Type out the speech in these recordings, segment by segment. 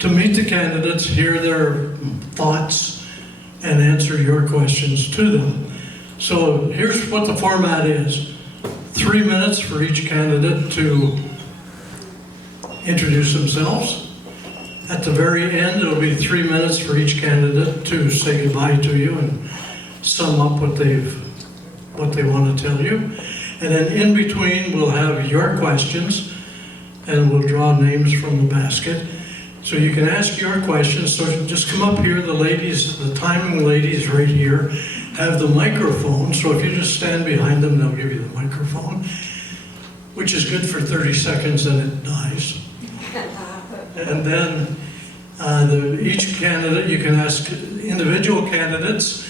to meet the candidates, hear their thoughts, and answer your questions to them. So here's what the format is. 3 minutes for each candidate to introduce themselves. At the very end, it'll be 3 minutes for each candidate to say goodbye to you and sum up what they want to tell you. And then in between, we'll have your questions, and we'll draw names from the basket. So you can ask your questions. So just come up here. The ladies, the timing ladies right here, have the microphone. So if you just stand behind them, they'll give you the microphone, which is good for 30 seconds, and it dies. And then each candidate, you can ask individual candidates.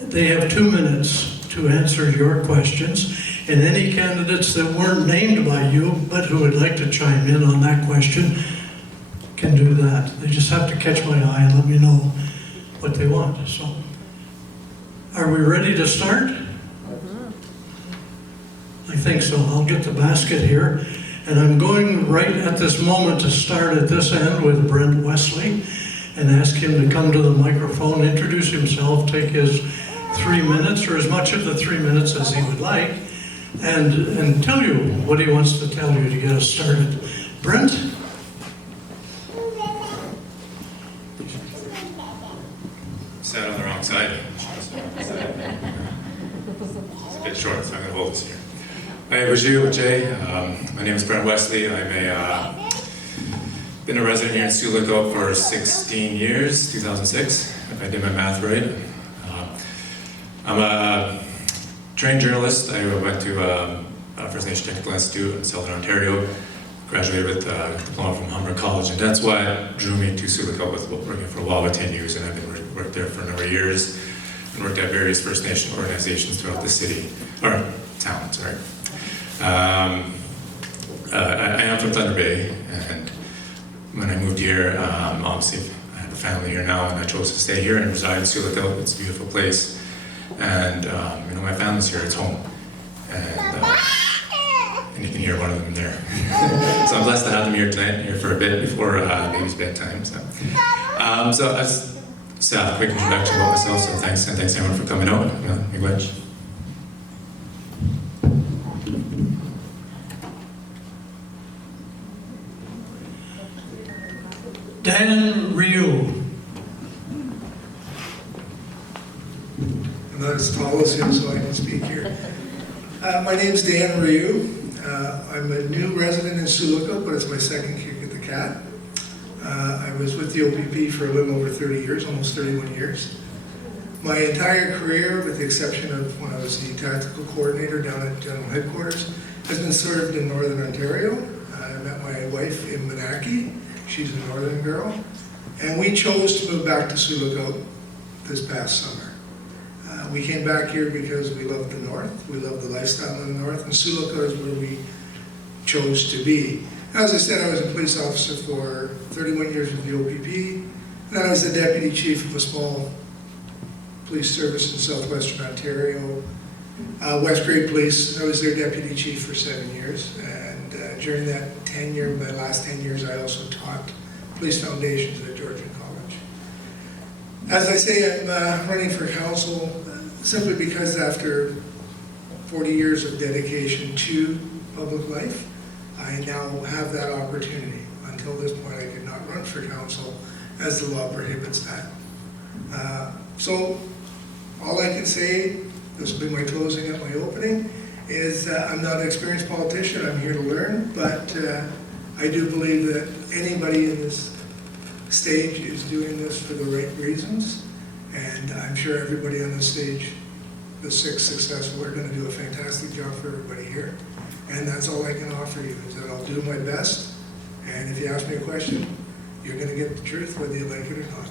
They have 2 minutes to answer your questions. And any candidates that weren't named by you, but who would like to chime in on that question, can do that. They just have to catch my eye and let me know what they want. So, are we ready to start? I think so. I'll get the basket here. And I'm going right at this moment to start at this end with Brent Wesley and ask him to come to the microphone, introduce himself, take his 3 minutes, or as much of the 3 minutes as he would like, and tell you what he wants to tell you to get us started. Brent? Sat on the wrong side. It's a bit short, so I'm going to hold this here. Bonjour, Jay. My name is Brent Wesley. I'm been a resident here in Sioux for 16 years, 2006, if I did my math right. I'm a trained journalist. I went to First Nation Technical Institute in Saltel, Ontario. Graduated with a diploma from Humber College, and that's what drew me to Sioux with working for a while, about 10 years, and I've been worked there for a number of years, and worked at various First Nation organizations throughout the city, or town, sorry. I am from Thunder Bay, and when I moved here, obviously I have a family here now, and I chose to stay here and reside in Sioux. It's a beautiful place, and you know, my family's here, it's home, and you can hear one of them there. So I'm blessed to have them here tonight, here for a bit before baby's bedtime. So I just have a quick introduction about myself, so thanks everyone for coming out. Miigwech. Dan Ryu. I'm not as tall as him, so I can speak here. My name's Dan Ryu. I'm a new resident in Sioux, but it's my second kick at the cat. I was with the OPP for a little over 30 years, almost 31 years. My entire career, with the exception of when I was the tactical coordinator down at General Headquarters, has been served in Northern Ontario. I met my wife in Manaki. She's a northern girl. And we chose to move back to Sioux this past summer. We came back here because we love the North. We love the lifestyle in the North, and Sioux is where we chose to be. As I said, I was a police officer for 31 years with the OPP. And then I was the deputy chief of a small police service in southwestern Ontario. West Grade Police, I was their deputy chief for 7 years. And during that tenure, my last 10 years, I also taught police foundations at Georgian College. As I say, I'm running for council simply because after 40 years of dedication to public life, I now have that opportunity. Until this point, I could not run for council as the law prohibits that. So all I can say, this will be my closing and my opening, is I'm not an experienced politician. I'm here to learn, but I do believe that anybody in this stage is doing this for the right reasons. And I'm sure everybody on this stage, the 6 successful, are going to do a fantastic job for everybody here. And that's all I can offer you, is that I'll do my best. And if you ask me a question, you're going to get the truth, whether you like it or not.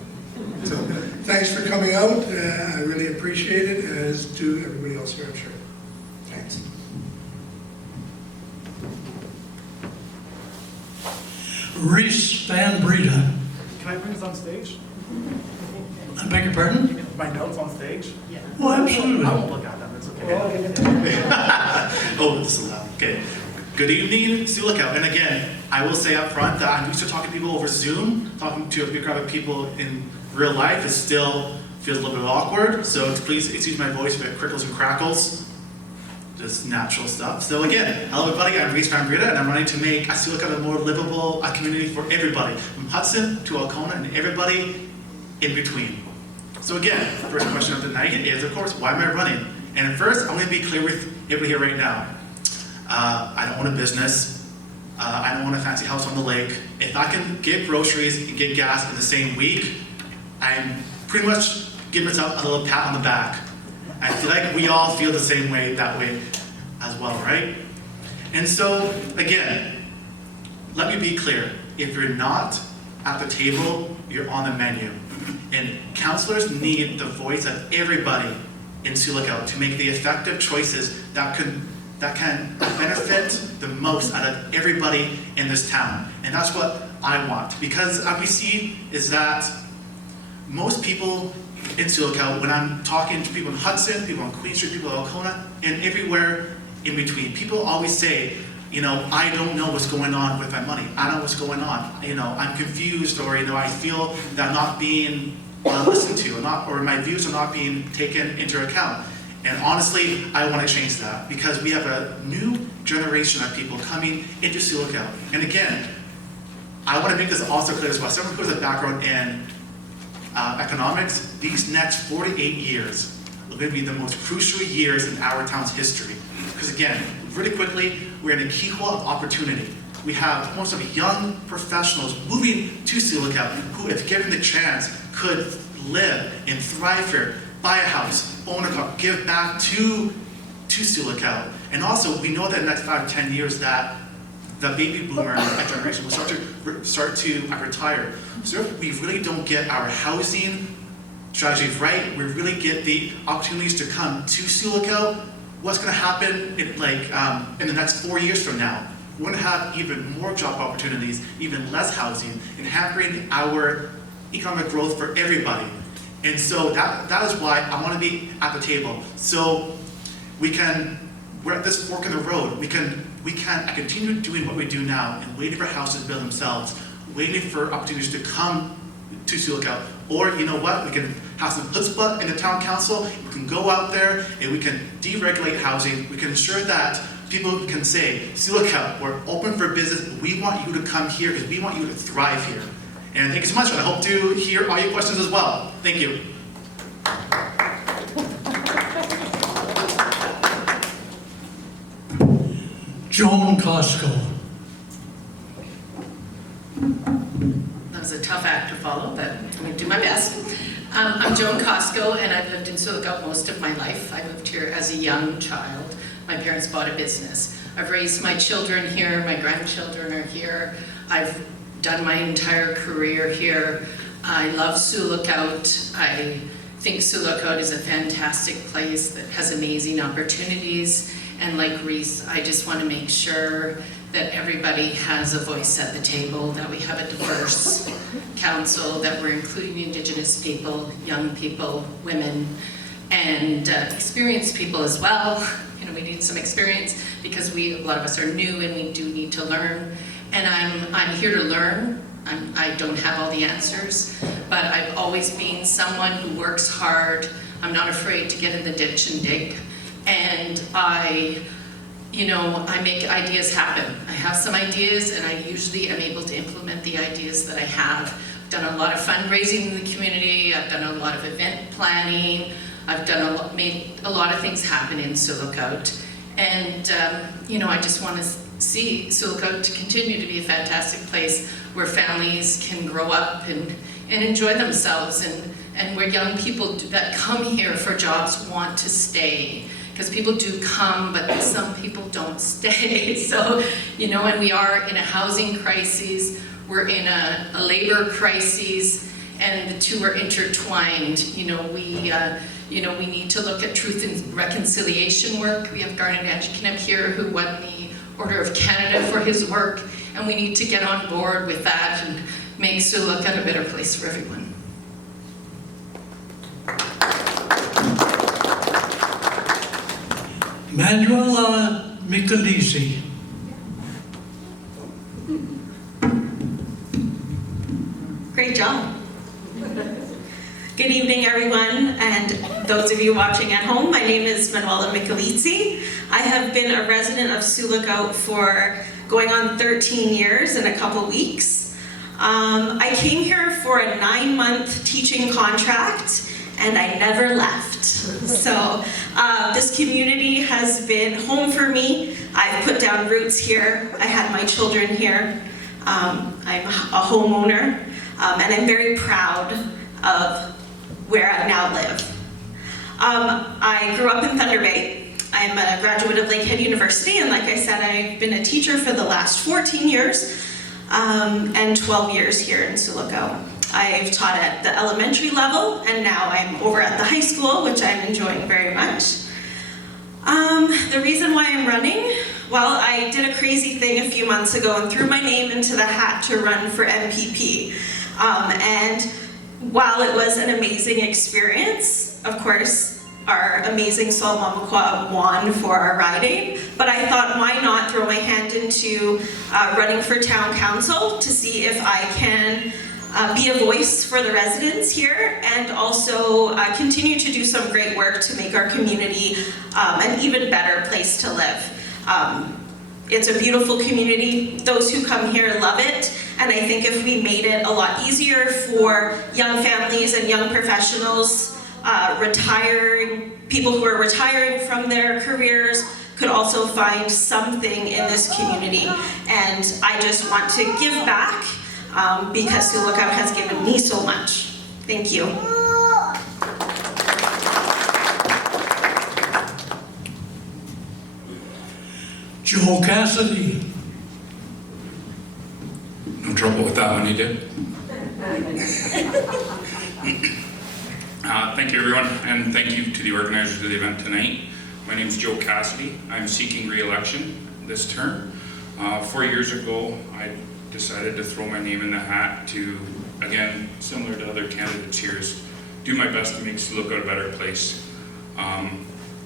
So thanks for coming out. I really appreciate it, as do everybody else here, I'm sure. Thanks. Reese Van Breda. Can I bring this on stage? I beg your pardon? My notes on stage? Yeah. Well, absolutely. I won't look at them, it's okay. Oh, this is loud. Okay. Good evening, Sioux Lookout. And again, I will say up front that I'm used to talking to people over Zoom. Talking to a big crowd of people in real life, it still feels a little bit awkward. So please excuse my voice if it crickles and crackles. Just natural stuff. So again, hello everybody, I'm Reese Van Breda, and I'm running to make Sioux Lookout a more livable community for everybody, from Hudson to Alcona and everybody in between. So again, the first question of the night is, of course, why am I running? And first, I'm going to be clear with everybody here right now. I don't want a business. I don't want a fancy house on the lake. If I can get groceries and get gas in the same week, I'm pretty much giving myself a little pat on the back. I feel like we all feel the same way that way as well, right? And so, again, let me be clear. If you're not at the table, you're on the menu. And counselors need the voice of everybody in Sioux Lookout to make the effective choices that can benefit the most out of everybody in this town. And that's what I want. Because what we see is that most people in Sioux Lookout, when I'm talking to people in Hudson, people on Queen Street, people in Alcona, and everywhere in between, people always say, you know, I don't know what's going on with my money. I don't know what's going on. You know, I'm confused, or, you know, I feel that I'm not being listened to, or my views are not being taken into account. And honestly, I want to change that, because we have a new generation of people coming into Sioux Lookout. And again, I want to make this also clear as well. Someone who has a background in economics, these next 4 to 8 years are going to be the most crucial years in our town's history. Because again, really quickly, we're in a keyhole of opportunity. We have most of young professionals moving to Sioux Lookout who, if given the chance, could live and thrive here, buy a house, own a car, give back to Sioux Lookout. And also, we know that in the next 5 to 10 years that the baby boomer generation will start to retire. So if we really don't get our housing strategies right, we really get the opportunities to come to Sioux Lookout, what's going to happen in the next 4 years from now? We're going to have even more job opportunities, even less housing, and hampering our economic growth for everybody. And so that is why I want to be at the table. So we're at this fork in the road. I continue doing what we do now and waiting for houses to build themselves, waiting for opportunities to come to Sioux Lookout. Or, you know what, we can have some chutzpah in the town council, we can go out there and we can deregulate housing. We can ensure that people can say, Sioux Lookout, we're open for business, we want you to come here because we want you to thrive here. And thank you so much, and I hope to hear all your questions as well. Thank you. Joan Costco. That was a tough act to follow, but I'm going to do my best. I'm Joan Costco, and I've lived in Sioux Lookout most of my life. I moved here as a young child. My parents bought a business. I've raised my children here, my grandchildren are here. I've done my entire career here. I love Sioux Lookout. I think Sioux Lookout is a fantastic place that has amazing opportunities. And like Reese, I just want to make sure that everybody has a voice at the table, that we have a diverse council, that we're including Indigenous people, young people, women, and experienced people as well. You know, we need some experience because a lot of us are new and we do need to learn. And I'm here to learn. I don't have all the answers, but I've always been someone who works hard. I'm not afraid to get in the ditch and dig. And I make ideas happen. I have some ideas and I usually am able to implement the ideas that I have. I've done a lot of fundraising in the community. I've done a lot of event planning. I've made a lot of things happen in Sioux Lookout. And I just want to see Sioux Lookout to continue to be a fantastic place where families can grow up and enjoy themselves, and where young people that come here for jobs want to stay. Because people do come, but some people don't stay. So, and we are in a housing crisis, we're in a labor crisis, and the two are intertwined. We need to look at truth and reconciliation work. We have Garnet Anjikineb here who won the Order of Canada for his work, and we need to get on board with that and make Sioux Lookout a better place for everyone. Manuela Michelisi. Great job. Good evening, everyone, and those of you watching at home. My name is Manuela Michelizzi. I have been a resident of Sioux Lookout for going on 13 years and a couple weeks. I came here for a 9-month teaching contract, and I never left. So this community has been home for me. I've put down roots here. I had my children here. I'm a homeowner, and I'm very proud of where I now live. I grew up in Thunder Bay. I'm a graduate of Lakehead University, and like I said, I've been a teacher for the last 14 years and 12 years here in Sioux Lookout. I've taught at the elementary level, and now I'm over at the high school, which I'm enjoying very much. The reason why I'm running, well, I did a crazy thing a few months ago and threw my name into the hat to run for MPP. And while it was an amazing experience, of course, our amazing Sol Mamakwa won for our riding, but I thought, why not throw my hand into running for town council to see if I can be a voice for the residents here and also continue to do some great work to make our community an even better place to live. It's a beautiful community. Those who come here love it. And I think if we made it a lot easier for young families and young professionals, people who are retiring from their careers could also find something in this community. And I just want to give back because Sioux Lookout has given me so much. Thank you. Joe Cassidy. No trouble with that one, you did? Thank you, everyone, and thank you to the organizers of the event tonight. My name is Joe Cassidy. I'm seeking re-election this term. 4 years ago, I decided to throw my name in the hat to, again, similar to other candidates here, is do my best to make Sioux Lookout a better place.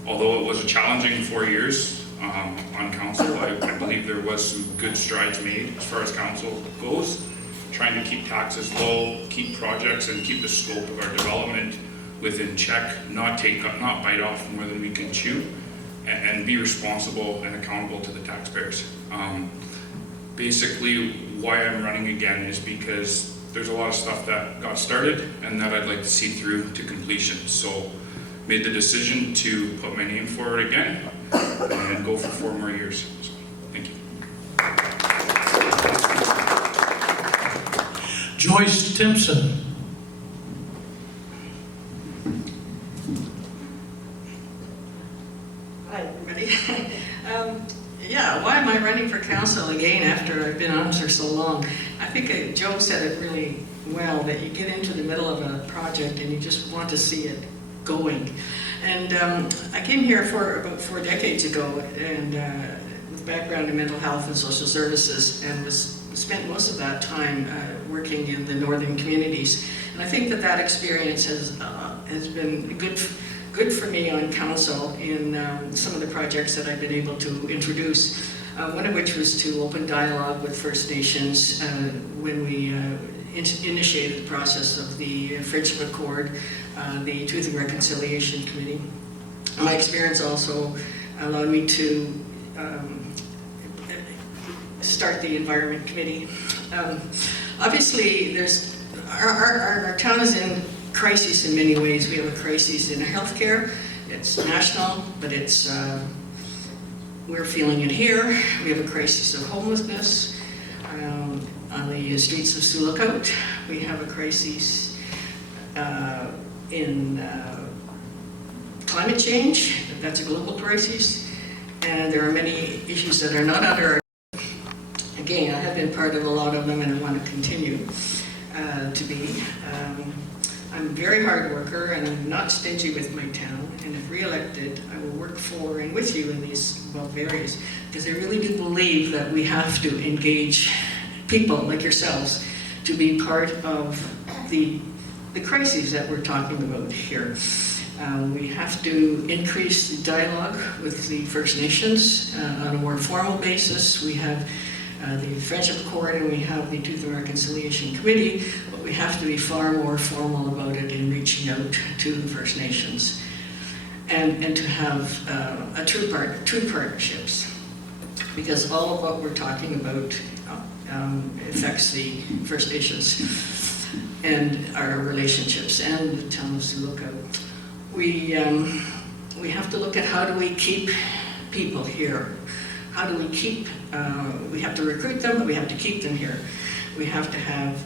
Although it was a challenging 4 years on council, I believe there was some good strides made as far as council goes, trying to keep taxes low, keep projects, and keep the scope of our development within check, not bite off more than we can chew, and be responsible and accountable to the taxpayers. Basically, why I'm running again is because there's a lot of stuff that got started and that I'd like to see through to completion. So, made the decision to put my name forward again and go for 4 more years. So, thank you. Joyce Timpson. Hi, everybody. Yeah, why am I running for council again after I've been on for so long? I think Joe said it really well, that you get into the middle of a project and you just want to see it going. And I came here for about 4 decades ago, and with background in mental health and social services, and spent most of that time working in the northern communities. And I think that experience has been good for me on council in some of the projects that I've been able to introduce. One of which was to open dialogue with First Nations when we initiated the process of the Friendship Accord, the Truth and Reconciliation Committee. My experience also allowed me to start the Environment Committee. Obviously, our town is in crisis in many ways. We have a crisis in healthcare. It's national, but we're feeling it here. We have a crisis of homelessness on the streets of Sioux Lookout. We have a crisis in climate change. That's a global crisis. And there are many issues that are not under our... Again, I have been part of a lot of them, and I want to continue to be. I'm a very hard worker, and I'm not stingy with my town, and if re-elected, I will work for and with you in these above areas, because I really do believe that we have to engage people like yourselves to be part of the crises that we're talking about here. We have to increase the dialogue with the First Nations on a more formal basis. We have the Friendship Accord, and we have the Truth and Reconciliation Committee, but we have to be far more formal about it in reaching out to the First Nations and to have true partnerships. Because all of what we're talking about affects the First Nations and our relationships and the town of Sioux Lookout. We have to look at how do we keep people here. How do we keep, we have to recruit them, but we have to keep them here. We have to have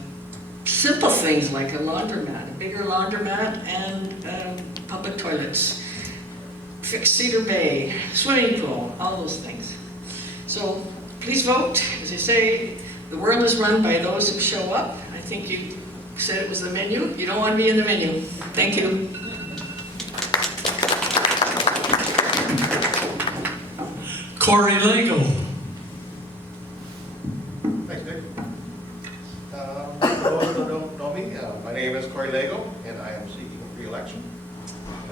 simple things like a laundromat, a bigger laundromat, and public toilets, fixed Cedar Bay, swimming pool, all those things. So please vote. As I say, the world is run by those who show up. I think you said it was the menu. You don't want to be in the menu. Thank you. Corey Lego. Thanks, Dick. For those who don't know me, my name is Corey Lego, and I am seeking re-election.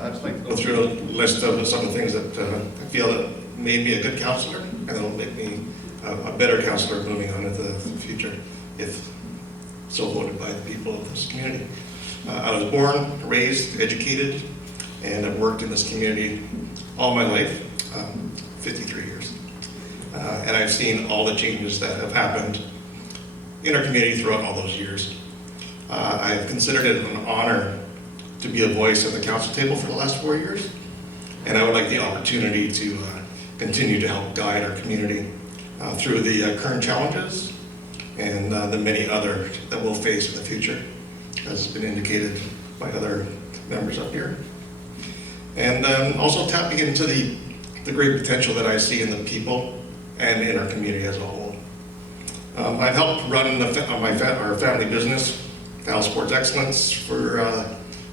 I'd just like to go through a list of some of the things that I feel that made me a good councillor, and that will make me a better councillor moving on into the future, if so voted by the people of this community. I was born, raised, educated, and I've worked in this community all my life. 53 years. And I've seen all the changes that have happened in our community throughout all those years. I've considered it an honor to be a voice at the council table for the last 4 years, and I would like the opportunity to continue to help guide our community through the current challenges and the many other that we'll face in the future, as has been indicated by other members up here. And also tapping into the great potential that I see in the people and in our community as a whole. I've helped run our family business, Val Sports Excellence, for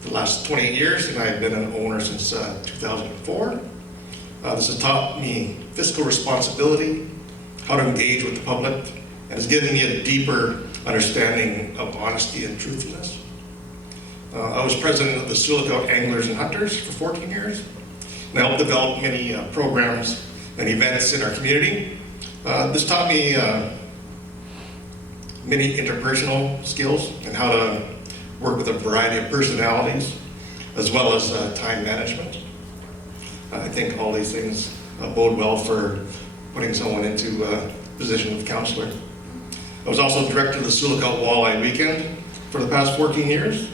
the last 28 years, and I've been an owner since 2004. This has taught me fiscal responsibility, how to engage with the public, and has given me a deeper understanding of honesty and truthfulness. I was president of the Sioux Lookout Anglers and Hunters for 14 years. And I helped develop many programs and events in our community. This taught me many interpersonal skills and how to work with a variety of personalities, as well as time management. I think all these things bode well for putting someone into a position of counselor. I was also director of the Sioux Lookout Walleye Weekend for the past 14 years.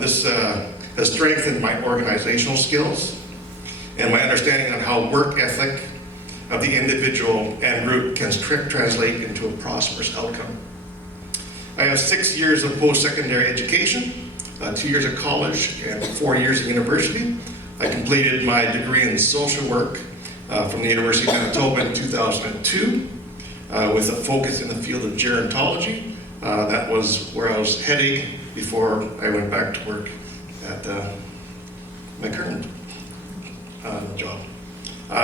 This has strengthened my organizational skills and my understanding on how work ethic of the individual and group can translate into a prosperous outcome. I have 6 years of post-secondary education, 2 years of college, and 4 years of university. I completed my degree in social work from the University of Manitoba in 2002 with a focus in the field of gerontology. That was where I was heading before I went back to work at my current job.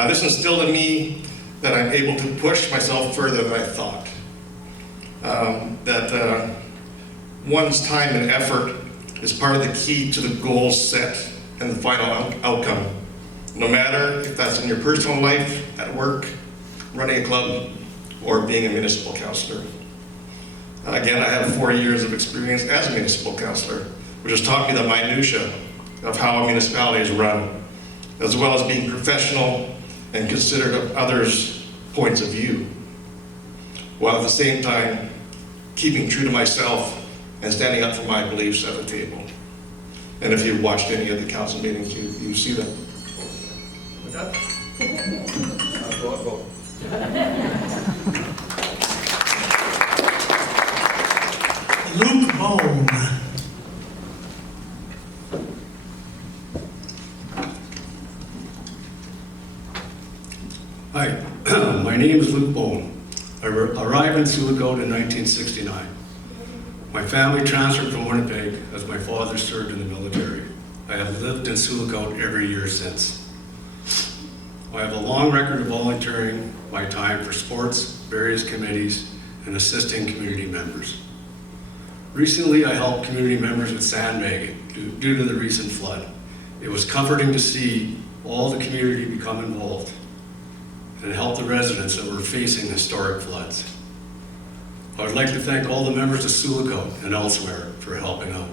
This instilled in me that I'm able to push myself further than I thought. That one's time and effort is part of the key to the goals set and the final outcome. No matter if that's in your personal life, at work, running a club, or being a municipal councillor. Again, I have 4 years of experience as a municipal councillor, which has taught me the minutiae of how a municipality is run, as well as being professional and considerate of others' points of view, while at the same time keeping true to myself and standing up for my beliefs at the table. And if you've watched any of the council meetings, you see that. With that, I'll go and vote. Luke Bone. Hi, my name is Luke Bone. I arrived in Sioux Lookout in 1969. My family transferred from Winnipeg as my father served in the military. I have lived in Sioux Lookout every year since. I have a long record of volunteering my time for sports, various committees, and assisting community members. Recently, I helped community members with sandbagging due to the recent flood. It was comforting to see all the community become involved and help the residents that were facing historic floods. I would like to thank all the members of Sioux and elsewhere for helping out.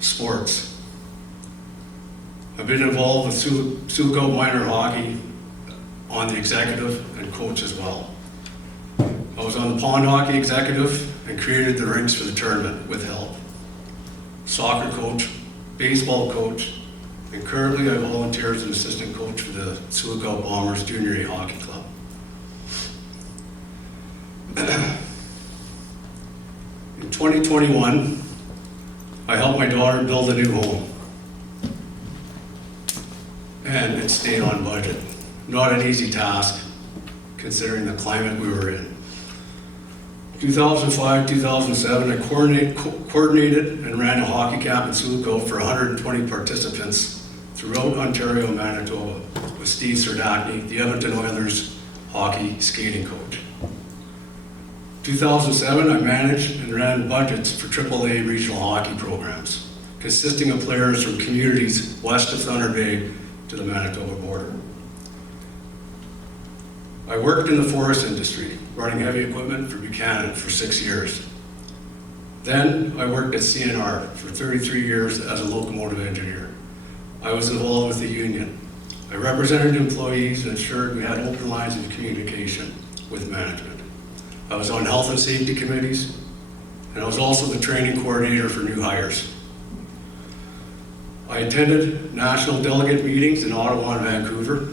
Sports. I've been involved with Sioux minor hockey on the executive and coach as well. I was on the pond hockey executive and created the rinks for the tournament with help. Soccer coach, baseball coach, and currently I volunteer as an assistant coach for the Sioux Bombers Junior A Hockey Club. In 2021, I helped my daughter build a new home. And it stayed on budget. Not an easy task, considering the climate we were in. 2005, 2007, I coordinated and ran a hockey camp in Sioux for 120 participants throughout Ontario and Manitoba with Steve Serdachny, the Edmonton Oilers hockey skating coach. 2007, I managed and ran budgets for AAA regional hockey programs, consisting of players from communities west of Thunder Bay to the Manitoba border. I worked in the forest industry, running heavy equipment for Buchanan for 6 years. Then I worked at CNR for 33 years as a locomotive engineer. I was involved with the union. I represented employees and ensured we had open lines of communication with management. I was on health and safety committees, and I was also the training coordinator for new hires. I attended national delegate meetings in Ottawa and Vancouver,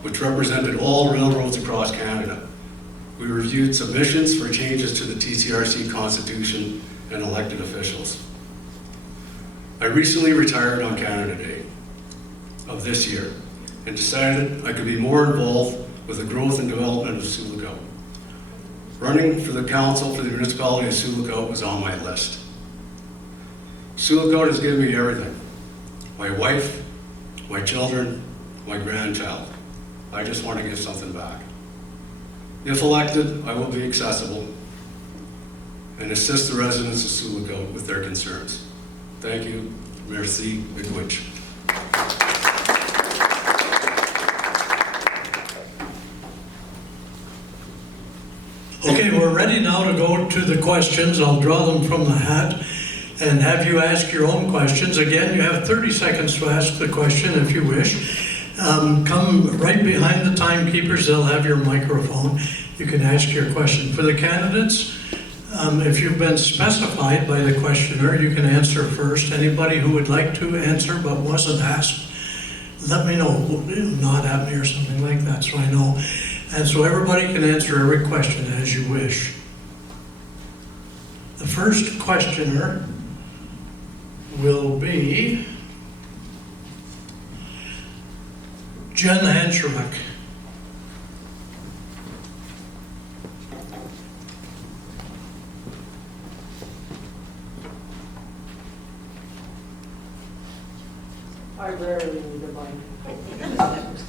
which represented all railroads across Canada. We reviewed submissions for changes to the TCRC Constitution and elected officials. I recently retired on Canada Day of this year and decided I could be more involved with the growth and development of Sioux. Running for the council for the municipality of Sioux was on my list. Sioux has given me everything. My wife, my children, my grandchild. I just want to give something back. If elected, I will be accessible and assist the residents of Sioux with their concerns. Thank you. Merci. Miigwech. Okay, we're ready now to go to the questions. I'll draw them from the hat and have you ask your own questions. Again, you have 30 seconds to ask the question if you wish. Come right behind the timekeepers, they'll have your microphone. You can ask your question. For the candidates, if you've been specified by the questioner, you can answer first. Anybody who would like to answer but wasn't asked, let me know. Nod at me or something like that so I know. And so everybody can answer every question as you wish. The first questioner will be Jen Hanschrock. I rarely need a mic.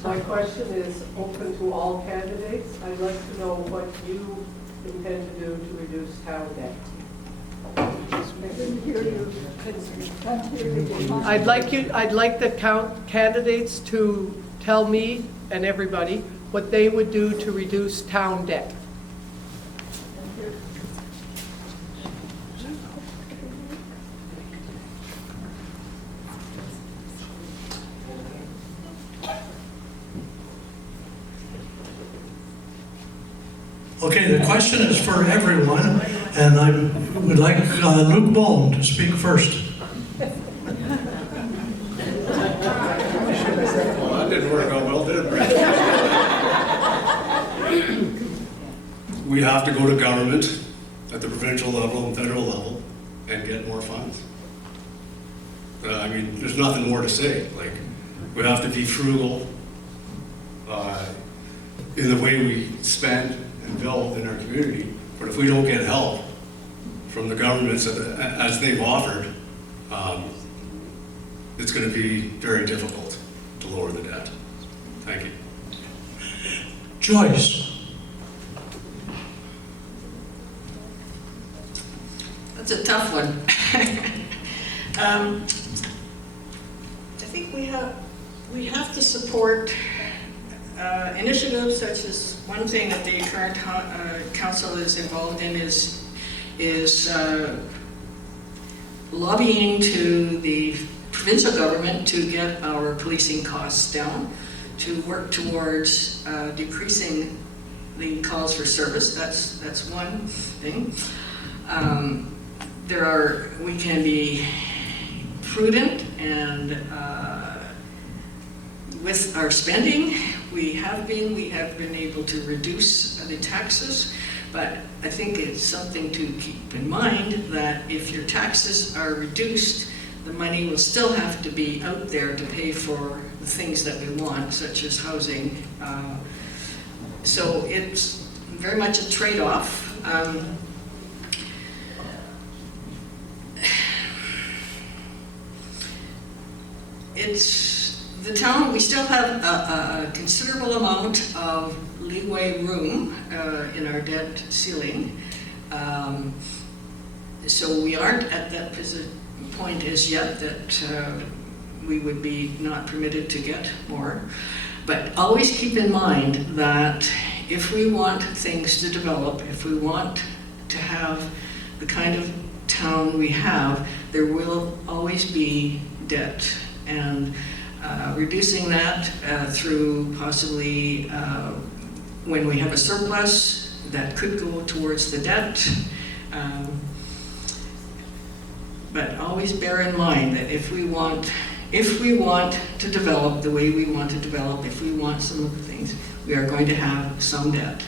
My question is open to all candidates. I'd like to know what you intend to do to reduce town debt. I'd like the candidates to tell me and everybody what they would do to reduce town debt. Okay, the question is for everyone, and I would like Luke Bone to speak first. Well, that didn't work out well, did it, Brett? We have to go to government at the provincial level and federal level and get more funds. I mean, there's nothing more to say. Like, we have to be frugal in the way we spend and build in our community. But if we don't get help from the governments as they've offered, it's going to be very difficult to lower the debt. Thank you. Joyce. That's a tough one. I think we have to support initiatives such as one thing that the current council is involved in is lobbying to the provincial government to get our policing costs down, to work towards decreasing the calls for service. That's one thing. We can be prudent and with our spending, we have been able to reduce the taxes, but I think it's something to keep in mind that if your taxes are reduced, the money will still have to be out there to pay for the things that we want, such as housing. So it's very much a trade-off. It's the town, we still have a considerable amount of leeway room in our debt ceiling. So we aren't at that point as yet that we would be not permitted to get more. But always keep in mind that if we want things to develop, if we want to have the kind of town we have, there will always be debt. And reducing that through possibly when we have a surplus that could go towards the debt. But always bear in mind that if we want to develop the way we want to develop, if we want some of the things, we are going to have some debt.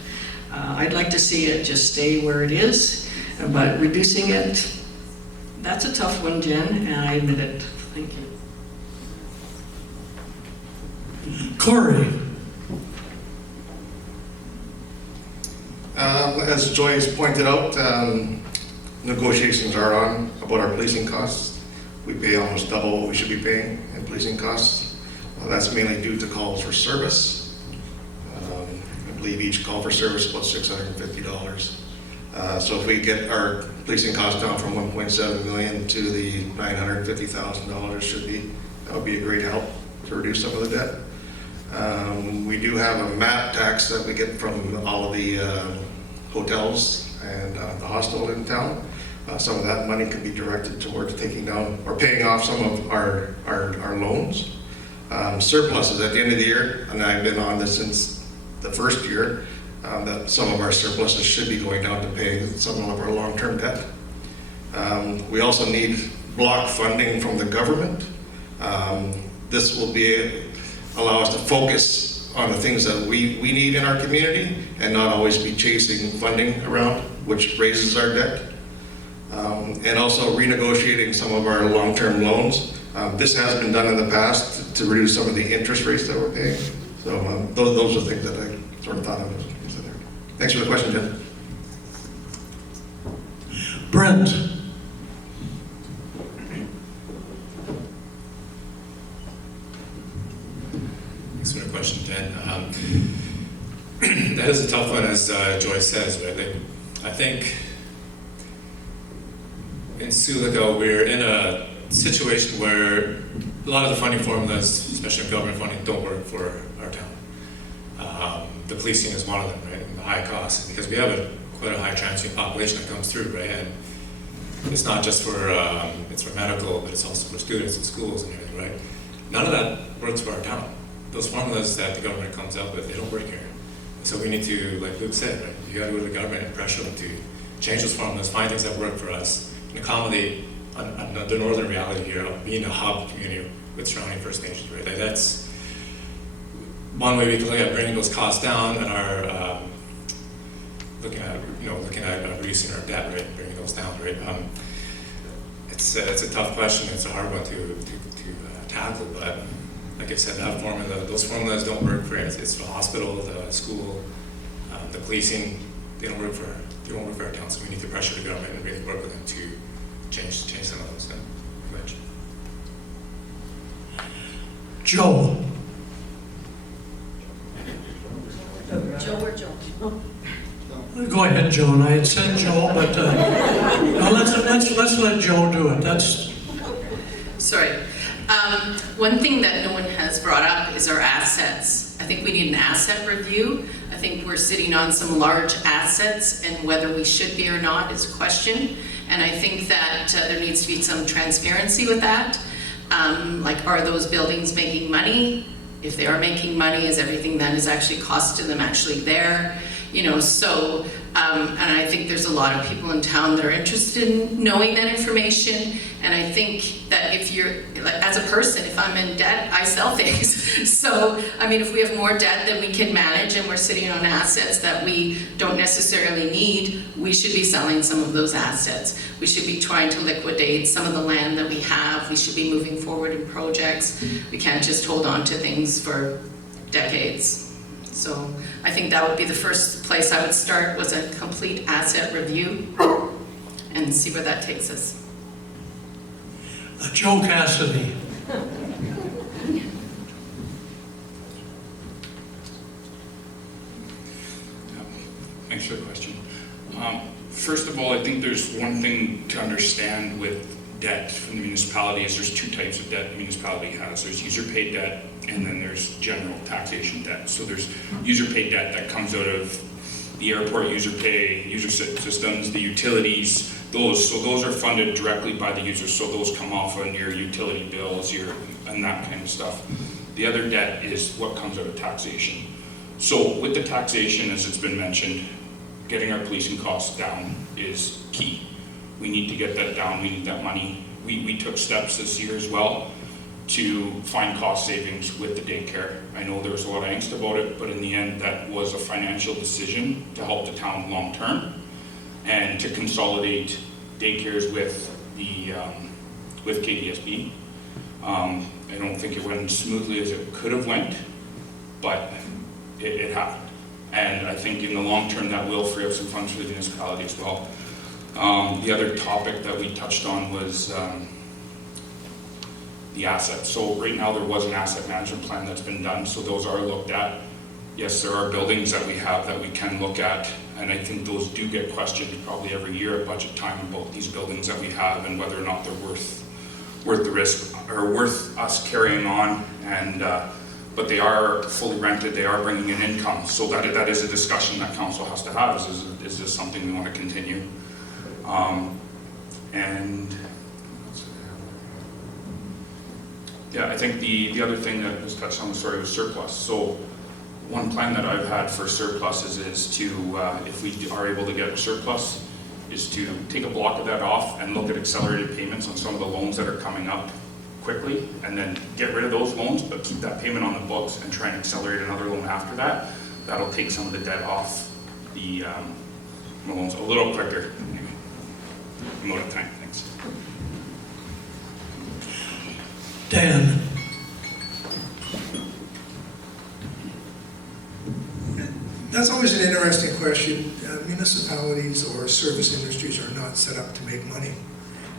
I'd like to see it just stay where it is, but reducing it, that's a tough one, Jen, and I admit it. Thank you. Corey. As Joyce pointed out, negotiations are on about our policing costs. We pay almost double what we should be paying in policing costs. That's mainly due to calls for service. I believe each call for service is about $650. So if we get our policing costs down from 1.7 million to the $950,000 that would be a great help to reduce some of the debt. We do have a MAP tax that we get from all of the hotels and the hostel in town. Some of that money could be directed towards taking down or paying off some of our loans. Surpluses at the end of the year, and I've been on this since the first year, that some of our surpluses should be going down to paying some of our long-term debt. We also need block funding from the government. This will allow us to focus on the things that we need in our community and not always be chasing funding around, which raises our debt. And also renegotiating some of our long-term loans. This has been done in the past to reduce some of the interest rates that we're paying. So those are things that I sort of thought of. Thanks for the question, Jen. Brent. Thanks for the question, Jen. That is a tough one, as Joyce says, right? I think in Sioux, we're in a situation where a lot of the funding formulas, especially government funding, don't work for our town. The policing is one of them, right? And the high costs, because we have quite a high transient population that comes through, right? And it's not just for it's for medical, but it's also for students and schools and everything, right? None of that works for our town. Those formulas that the government comes up with, they don't work here. So we need to, like Luke said, right? You got to go to the government and pressure them to change those formulas, find things that work for us, and accommodate the northern reality here of being a hub community with surrounding First Nations, right? Like that's one way we can look at bringing those costs down and our looking at reducing our debt, right? Bringing those down, right? It's a tough question. It's a hard one to tackle, but like I said, those formulas don't work for it. It's for the hospital, the school, the policing. They don't work for our town. So we need to pressure the government and really work with them to change some of those. Joe. Joe or Joe? Go ahead, Joe. And I had said Joe, but no, let's let Joe do it. That's Sorry. One thing that no one has brought up is our assets. I think we need an asset review. I think we're sitting on some large assets, and whether we should be or not is a question. And I think that there needs to be some transparency with that. Like, are those buildings making money? If they are making money, is everything that is actually cost to them actually there? You know, so, and I think there's a lot of people in town that are interested in knowing that information. And I think that if you're, like, as a person, if I'm in debt, I sell things. So, I mean, if we have more debt than we can manage and we're sitting on assets that we don't necessarily need, we should be selling some of those assets. We should be trying to liquidate some of the land that we have. We should be moving forward in projects. We can't just hold on to things for decades. So I think that would be the first place I would start, was a complete asset review, and see where that takes us. Joe Cassidy. Thanks for the question. First of all, I think there's one thing to understand with debt from the municipality is there's two types of debt the municipality has. There's user-paid debt, and then there's general taxation debt. So there's user-paid debt that comes out of the airport user pay, user systems, the utilities, those. So those are funded directly by the users. So those come off on your utility bills, and that kind of stuff. The other debt is what comes out of taxation. So with the taxation, as it's been mentioned, getting our policing costs down is key. We need to get that down. We need that money. We took steps this year as well to find cost savings with the daycare. I know there was a lot of angst about it, but in the end, that was a financial decision to help the town long term, and to consolidate daycares with the with KDSB. I don't think it went as smoothly as it could have went, but it happened. And I think in the long term, that will free up some funds for the municipality as well. The other topic that we touched on was the assets. So right now there was an asset management plan that's been done, so those are looked at. Yes, there are buildings that we have that we can look at, and I think those do get questioned probably every year at budget time about these buildings that we have and whether or not they're worth the risk or worth us carrying on. And but they are fully rented, they are bringing in income, so that is a discussion that council has to have. Is this something we want to continue? And yeah, I think the other thing that was touched on, sorry, was surplus. So one plan that I've had for surpluses is to, if we are able to get a surplus, is to take a block of that off and look at accelerated payments on some of the loans that are coming up quickly, and then get rid of those loans, but keep that payment on the books and try and accelerate another loan after that. That'll take some of the debt off the loans a little quicker. I'm out of time, thanks. Dan. That's always an interesting question. Municipalities or service industries are not set up to make money.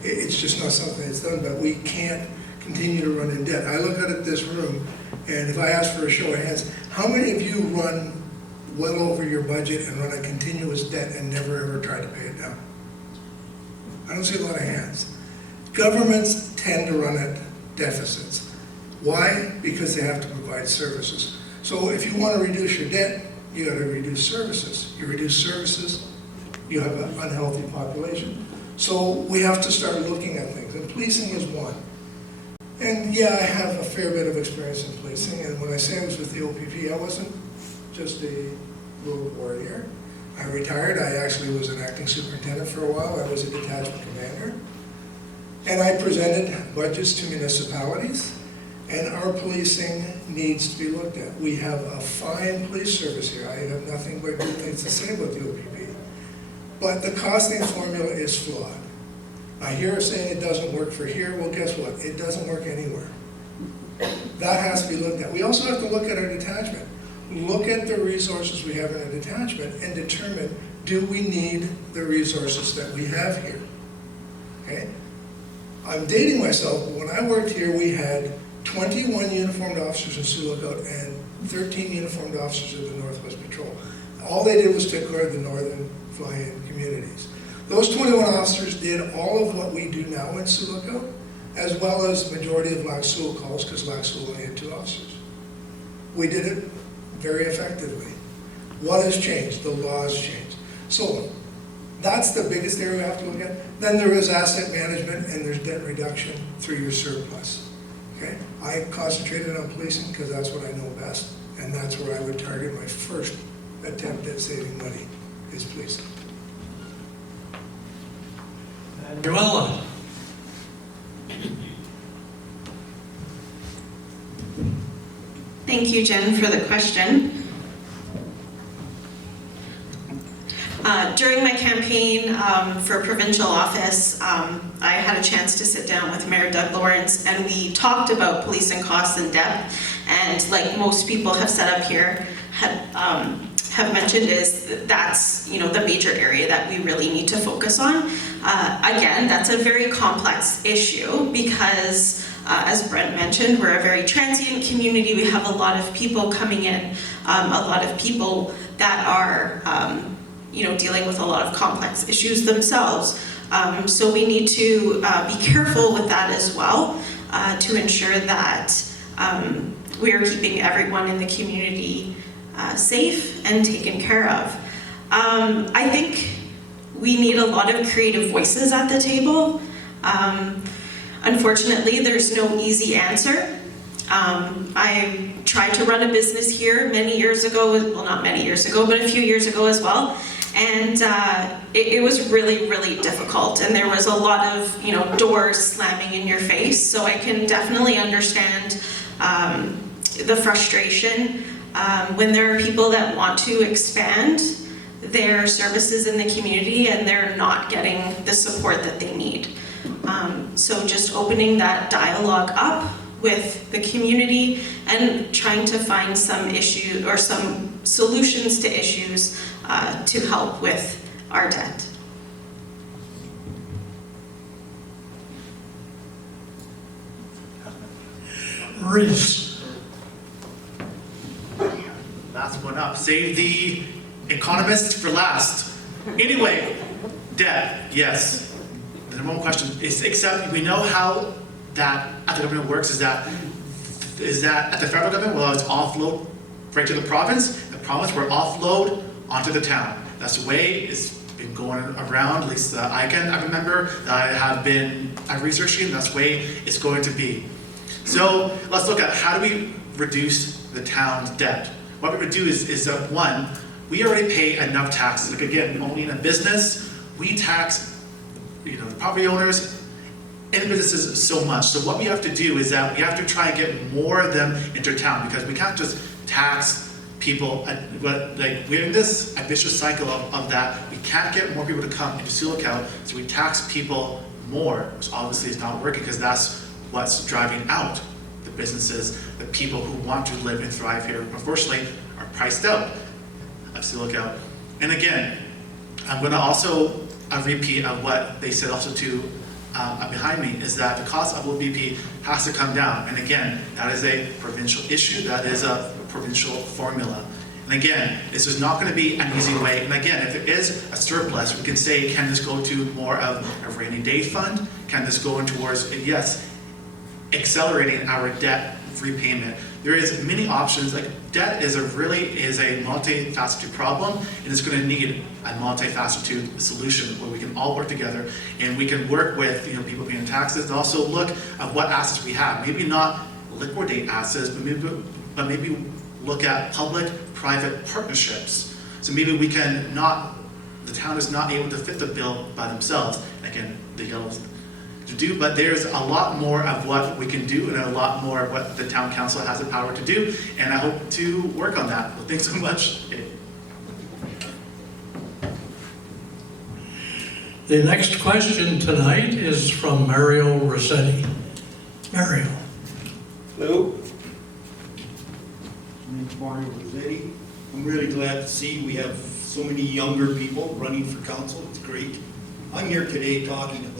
It's just not something that's done, but we can't continue to run in debt. I look out at this room, and if I ask for a show of hands, how many of you run well over your budget and run a continuous debt and never ever try to pay it down? I don't see a lot of hands. Governments tend to run at deficits. Why? Because they have to provide services. So if you want to reduce your debt, you got to reduce services. You reduce services, you have an unhealthy population. So we have to start looking at things, and policing is one. And yeah, I have a fair bit of experience in policing, and when I say I was with the OPP, I wasn't just a little warrior. I retired. I actually was an acting superintendent for a while. I was a detachment commander. And I presented budgets to municipalities, and our policing needs to be looked at. We have a fine police service here. I have nothing but good things to say about the OPP. But the costing formula is flawed. I hear saying it doesn't work for here. Well, guess what? It doesn't work anywhere. That has to be looked at. We also have to look at our detachment. Look at the resources we have in a detachment and determine, do we need the resources that we have here? Okay? I'm dating myself, but when I worked here, we had 21 uniformed officers in Sioux Lookout and 13 uniformed officers of the Northwest Patrol. All they did was take care of the northern fly-in communities. Those 21 officers did all of what we do now in Sioux Lookout, as well as the majority of Lac Seul calls, because Lac Seul only had 2 officers. We did it very effectively. What has changed? The laws changed. So that's the biggest area we have to look at. Then there is asset management and there's debt reduction through your surplus. Okay? I concentrated on policing because that's what I know best, and that's where I would target my first attempt at saving money, is policing. And Joella. Thank you, Jen, for the question. During my campaign for provincial office, I had a chance to sit down with Mayor Doug Lawrence, and we talked about policing costs in depth. And like most people have said up here, have mentioned, is that's the major area that we really need to focus on. Again, that's a very complex issue because, as Brent mentioned, we're a very transient community. We have a lot of people coming in, a lot of people that are dealing with a lot of complex issues themselves. So we need to be careful with that as well, to ensure that we are keeping everyone in the community safe and taken care of. I think we need a lot of creative voices at the table. Unfortunately, there's no easy answer. I tried to run a business here many years ago, well, not many years ago, but a few years ago as well. And it was really, really difficult. And there was a lot of, doors slamming in your face. So I can definitely understand the frustration when there are people that want to expand their services in the community and they're not getting the support that they need. So just opening that dialogue up with the community and trying to find some issue or some solutions to issues to help with our debt. Reese. Last one up. Save the economist for last. Anyway, debt, yes. The number one question is, except we know how that at the government works is that at the federal government, well, it's offload right to the province will offload onto the town. That's the way it's been going around, at least I remember that I've researched it, and that's the way it's going to be. So let's look at how do we reduce the town's debt. What we would do is one, we already pay enough taxes. Like again, only in a business, we tax the property owners and the businesses so much. So what we have to do is that we have to try and get more of them into town, because we can't just tax people, but we're in this vicious cycle of that. We can't get more people to come into Sioux, so we tax people more, which obviously is not working, because that's what's driving out the businesses, the people who want to live and thrive here, unfortunately, are priced out of Sioux. And again, I'm going to also repeat of what they said also to behind me, is that the cost of OBP has to come down. And again, that is a provincial issue, that is a provincial formula. And again, this is not going to be an easy way. And again, if there is a surplus, we can say, can this go to more of a rainy day fund? Can this go in towards, yes, accelerating our debt repayment? There is many options. Debt is a multifaceted problem, and it's going to need a multifaceted solution where we can all work together and we can work with people paying taxes, and also look at what assets we have. Maybe not liquidate assets, but maybe look at public-private partnerships. So maybe we can the town is not able to fit the bill by themselves. Again, the yellows to do, but there's a lot more of what we can do and a lot more of what the town council has the power to do, and I hope to work on that. Well, thanks so much. The next question tonight is from Mario Rossetti. Mario. Hello. My name's Mario Rossetti. I'm really glad to see we have so many younger people running for council. It's great. I'm here today talking about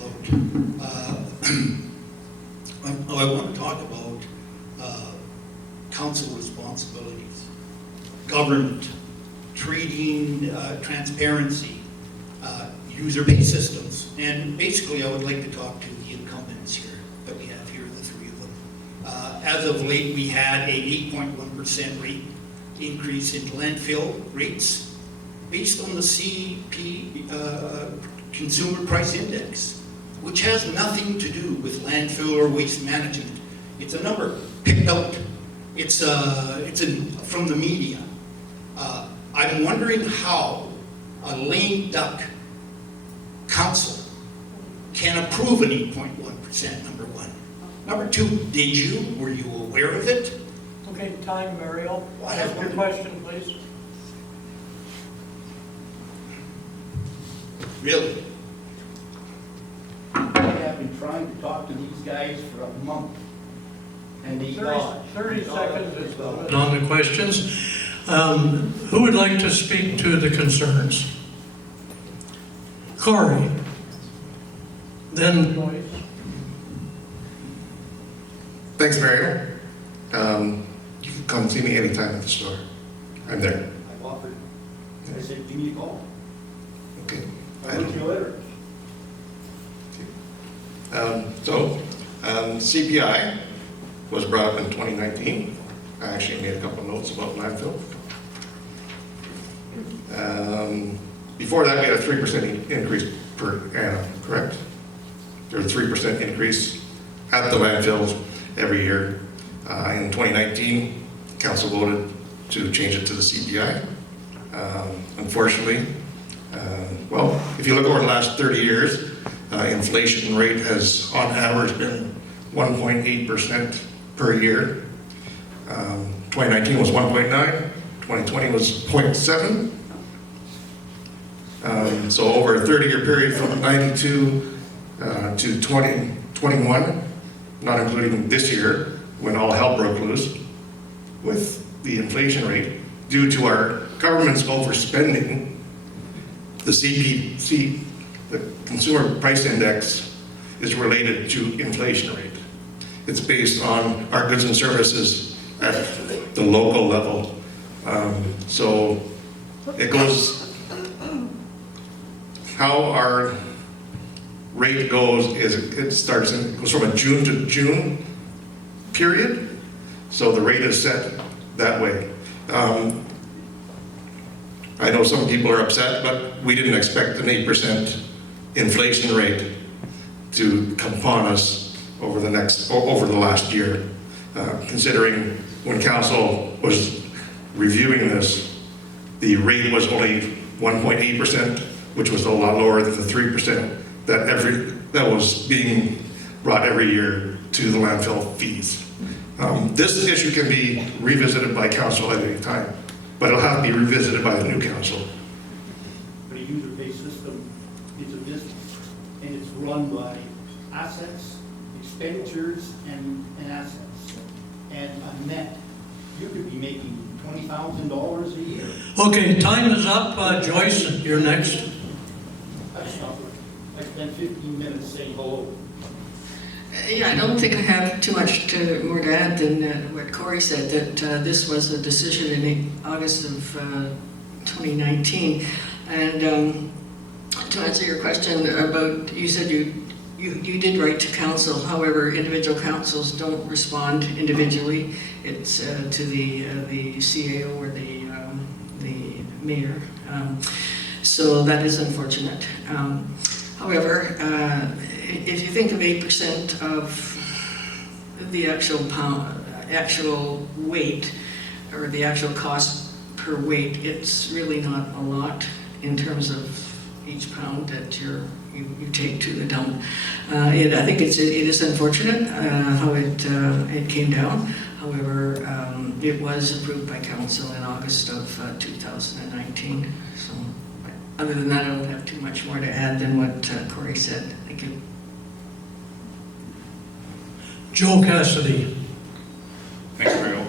I want to talk about council responsibilities, government, treating, transparency, user-based systems, and basically I would like to talk to the incumbents here that we have here, the three of them. As of late, we had a 8.1% rate increase in landfill rates based on the Consumer Price Index, which has nothing to do with landfill or waste management. It's a number picked out. It's from the media. I'm wondering how a lame duck council can approve an 8.1%, number one. Number two, were you aware of it? Okay, time, Mario. I Ask have your question, please. Really? I have been trying to talk to these guys for a month, and they dodge. 30 seconds is good. On the questions, who would like to speak to the concerns? Corey. Then Joyce. Thanks, Mario. You can come see me anytime at the store. I'm there. I've offered, I said, give me a call. Okay. I'll look you later. CPI was brought up in 2019. I actually made a couple notes about landfill. Before that, we had a 3% increase per annum, correct? There was a 3% increase at the landfills every year. In 2019, council voted to change it to the CPI. Unfortunately, well, if you look over the last 30 years, inflation rate has on average been 1.8% per year. 2019 was 1.9, 2020 was 0.7. So over a 30-year period from 92 to 2021, not including this year, when all hell broke loose with the inflation rate, due to our government's overspending, the Consumer Price Index is related to inflation rate. It's based on our goods and services at the local level. So it goes, how our rate goes is it goes from a June to June period. So the rate is set that way. I know some people are upset, but we didn't expect an 8% inflation rate to come upon us over the last year. Considering when council was reviewing this, the rate was only 1.8%, which was a lot lower than the 3% that was being brought every year to the landfill fees. This issue can be revisited by council at any time, but it'll have to be revisited by the new council. But a user-based system is a business, and it's run by assets, expenditures, and assets. And a net, you could be making $20,000 a year. Okay, time is up. Joyce, you're next. That's not worth it. I spent 15 minutes saying hello. Yeah, I don't think I have too much more to add than what Corey said, that this was a decision in August of 2019. And to answer your question about, you said you did write to council, however, individual councils don't respond individually. It's to the CAO or the mayor. So that is unfortunate. However, if you think of 8% of the actual weight, or the actual cost per weight, it's really not a lot in terms of each pound that you take to the dump. I think it is unfortunate how it came down. However, it was approved by council in August of 2019. So, other than that, I don't have too much more to add than what Corey said. Thank you. Joe Cassidy. Thanks, Mario.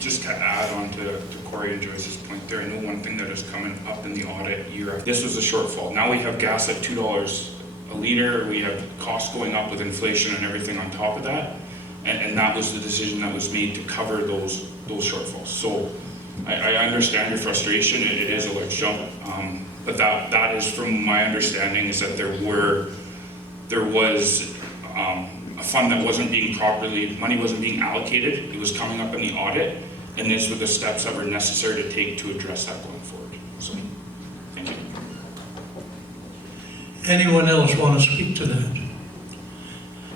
Just to add on to Corey and Joyce's point there, I know one thing that is coming up in the audit year, this was a shortfall. Now we have gas at $2 a liter, we have costs going up with inflation and everything on top of that, and that was the decision that was made to cover those shortfalls. So I understand your frustration, it is a large jump, but that is, from my understanding, is that there was a fund that wasn't being money wasn't being allocated. It was coming up in the audit, and these were the steps that were necessary to take to address that going forward. So, thank you. Anyone else want to speak to that?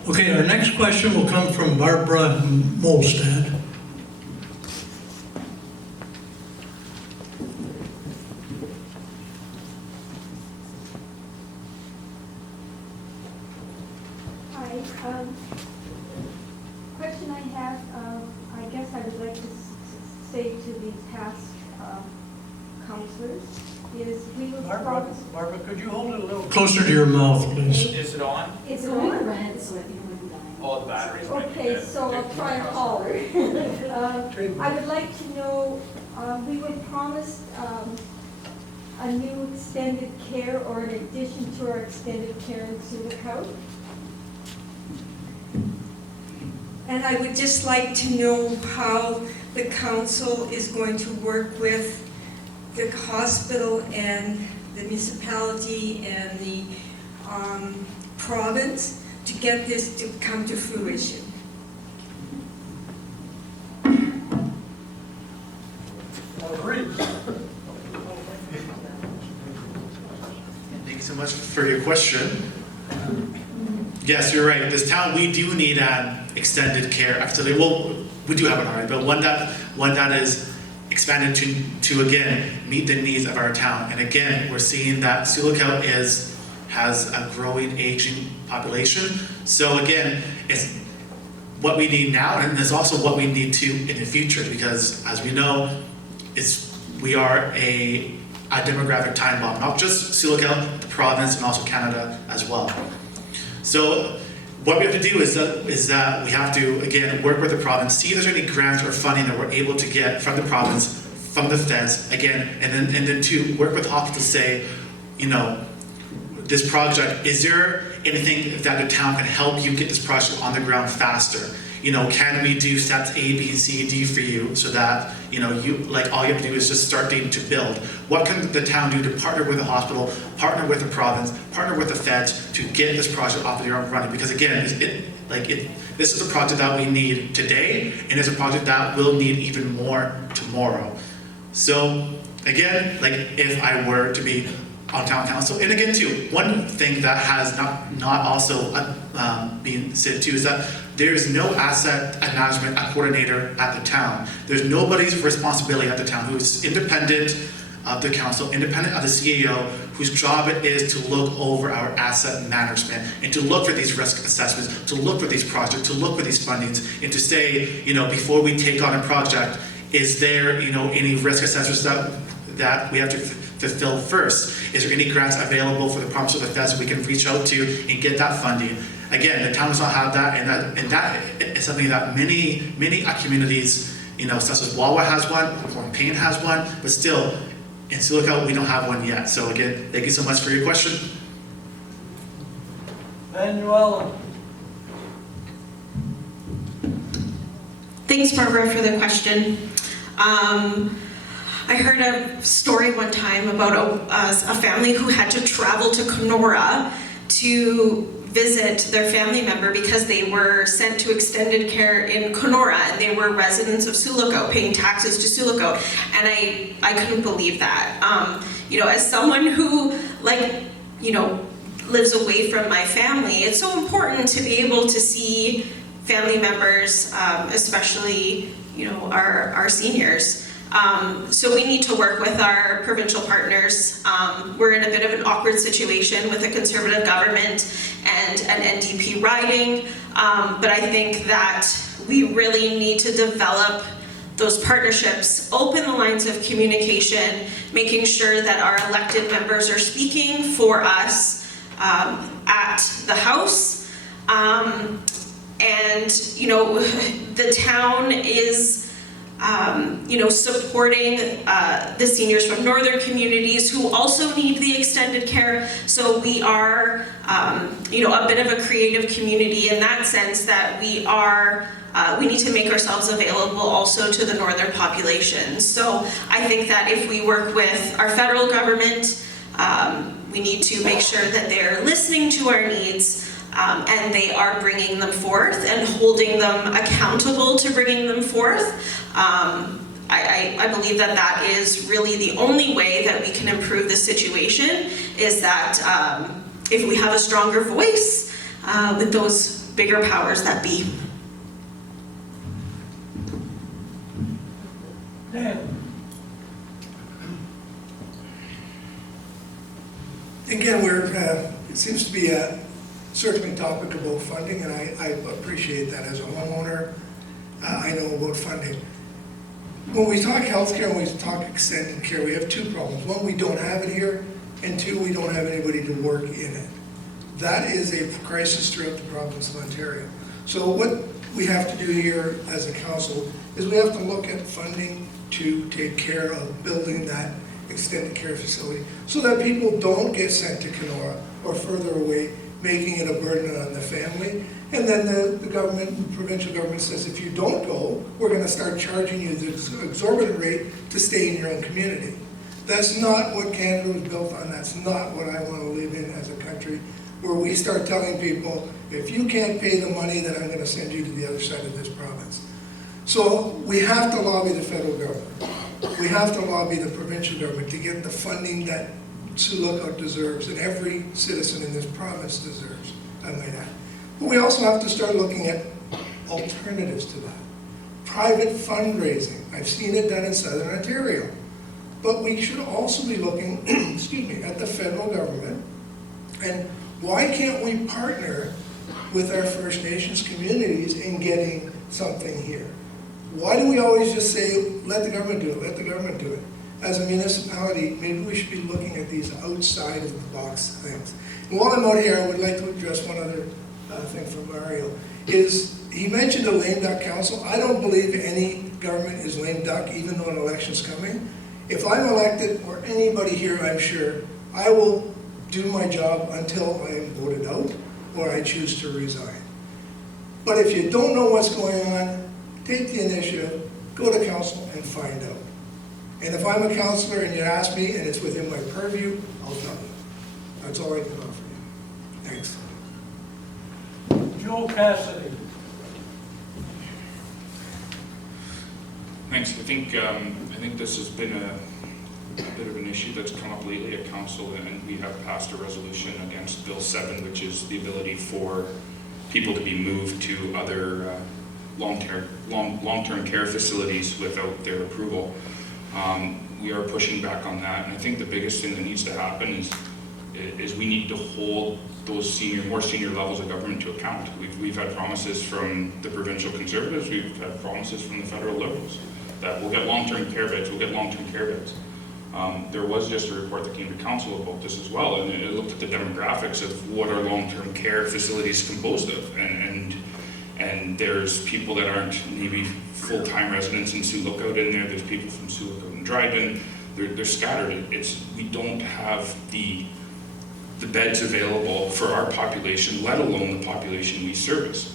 Okay, our next question will come from Barbara Molstad. Hi, question I have, I guess I would like to say to the past counselors is we were promised. Barbara, could you hold it a little? Closer to your mouth, please. Is it on? It's on? Oh, the battery's right. Okay, so I'll try and caller. I would like to know, we were promised a new extended care or an addition to our extended care in Sioux. And I would just like to know how the council is going to work with the hospital and the municipality and the province to get this to come to fruition. Thank you so much for your question. Yes, you're right. This town, we do need an extended care facility. Well, we do have one already, but one that is expanded to again meet the needs of our town. And again, we're seeing that Sioux has a growing aging population. So again, it's what we need now, and there's also what we need to in the future, because as we know, we are a demographic time bomb, not just Sioux, the province, and also Canada as well. So what we have to do is that we have to, again, work with the province, see if there's any grants or funding that we're able to get from the province, from the feds, again, and then to work with hospitals to say, you know, this project, is there anything that the town can help you get this project on the ground faster? You know, can we do steps A, B, C, D for you so that, you know, all you have to do is just start to build. What can the town do to partner with the hospital, partner with the province, partner with the feds to get this project off the ground running? Because again, this is a project that we need today, and it's a project that we'll need even more tomorrow. So again, like if I were to be on town council, and again too, one thing that has not also been said too is that there is no asset management coordinator at the town. There's nobody's responsibility at the town who is independent of the council, independent of the CEO, whose job it is to look over our asset management and to look for these risk assessments, to look for these projects, to look for these fundings, and to say, you know, before we take on a project, is there, you know, any risk assessments that we have to fulfill first? Is there any grants available for the province or the feds we can reach out to and get that funding? Again, the town does not have that, and that is something that many communities, you know, such as Wawa has one, Point Payne has one, but still, in Sioux we don't have one yet. So again, thank you so much for your question. Manuel. Thanks, Barbara, for the question. I heard a story one time about a family who had to travel to Kenora to visit their family member because they were sent to extended care in Kenora and they were residents of Sioux, paying taxes to Sioux. And I couldn't believe that. You know, as someone who, lives away from my family, it's so important to be able to see family members, especially, our seniors. So we need to work with our provincial partners. We're in a bit of an awkward situation with a Conservative government and an NDP riding, but I think that we really need to develop those partnerships, open the lines of communication, making sure that our elected members are speaking for us at the House. And, the town is supporting the seniors from northern communities who also need the extended care. So we are, a bit of a creative community in that sense that we need to make ourselves available also to the northern population. So I think that if we work with our federal government, we need to make sure that they're listening to our needs and they are bringing them forth and holding them accountable to bringing them forth. I believe that that is really the only way that we can improve the situation, is that if we have a stronger voice with those bigger powers that be. Again, it seems to be a circling topic about funding, and I appreciate that. As a homeowner, I know about funding. When we talk healthcare and we talk extended care, we have two problems. One, we don't have it here, and two, we don't have anybody to work in it. That is a crisis throughout the province of Ontario. So what we have to do here as a council is we have to look at funding to take care of building that extended care facility so that people don't get sent to Kenora or further away, making it a burden on the family. And then the government, the provincial government says, if you don't go, we're going to start charging you the exorbitant rate to stay in your own community. That's not what Canada was built on. That's not what I want to live in as a country, where we start telling people, if you can't pay the money, then I'm going to send you to the other side of this province. So we have to lobby the federal government. We have to lobby the provincial government to get the funding that Sioux Lookout deserves and every citizen in this province deserves, I might add. But we also have to start looking at alternatives to that. Private fundraising. I've seen it done in Southern Ontario. But we should also be looking, excuse me, at the federal government. And why can't we partner with our First Nations communities in getting something here? Why do we always just say, let the government do it, let the government do it? As a municipality, maybe we should be looking at these outside of the box things. And while I'm out here, I would like to address one other thing from Mario. He mentioned a lame duck council. I don't believe any government is lame duck, even though an election's coming. If I'm elected, or anybody here, I'm sure, I will do my job until I am voted out, or I choose to resign. But if you don't know what's going on, take the initiative, go to council and find out. And if I'm a councillor and you ask me and it's within my purview, I'll tell you. That's all I can offer you. Thanks. Joe Cassidy. Thanks. I think this has been a bit of an issue that's come up lately at council, and we have passed a resolution against Bill 7, which is the ability for people to be moved to other long-term care facilities without their approval. We are pushing back on that, and I think the biggest thing that needs to happen is we need to hold those more senior levels of government to account. We've had promises from the provincial Conservatives, we've had promises from the federal Liberals that we'll get long-term care beds, There was just a report that came to council about this as well, and it looked at the demographics of what are long-term care facilities composed of, and there's people that aren't maybe full-time residents in Sioux Lookout in there, there's people from Sioux Lookout and Dryden, they're scattered. We don't have the beds available for our population, let alone the population we service.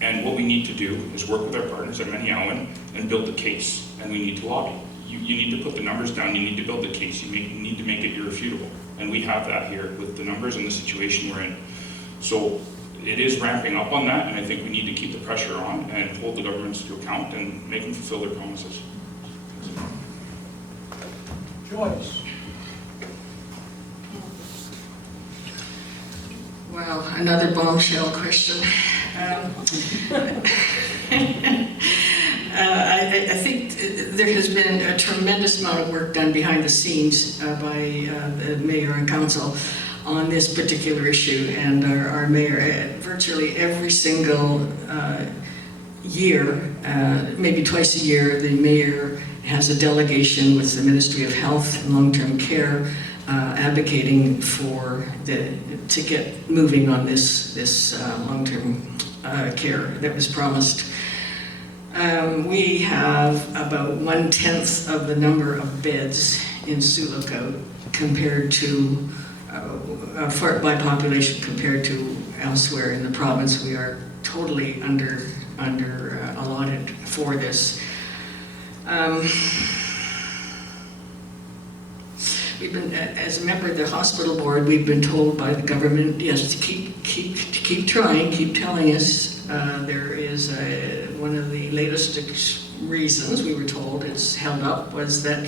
And what we need to do is work with our partners at Minneawan and build the case, and we need to lobby. You need to put the numbers down, you need to build the case, you need to make it irrefutable. And we have that here with the numbers and the situation we're in. So it is ramping up on that, and I think we need to keep the pressure on and hold the governments to account and make them fulfill their promises. Joyce. Well, another bombshell question. I think there has been a tremendous amount of work done behind the scenes by the mayor and council on this particular issue, and our mayor, virtually every single year, maybe twice a year, the mayor has a delegation with the Ministry of Health and Long-Term Care advocating to get moving on this long-term care that was promised. We have about 1/10 of the number of beds in Sioux Lookout compared to by population compared to elsewhere in the province. We are totally under allotted for this. We've been, as a member of the hospital board, we've been told by the government, yes, to keep trying, keep telling us. There is one of the latest reasons we were told it's held up was that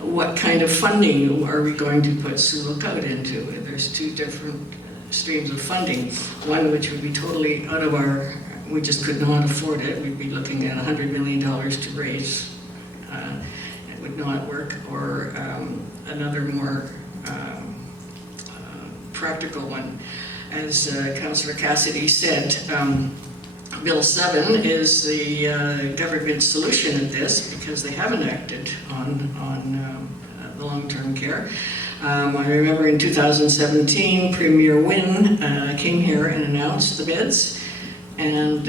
what kind of funding are we going to put Sioux Lookout into? There's two different streams of funding. One which would be totally out of our, we just could not afford it. We'd be looking at $100 million to raise. It would not work. Or another more practical one. As Councillor Cassidy said, Bill 7 is the government solution at this because they haven't acted on the long-term care. I remember in 2017, Premier Wynne came here and announced the beds, and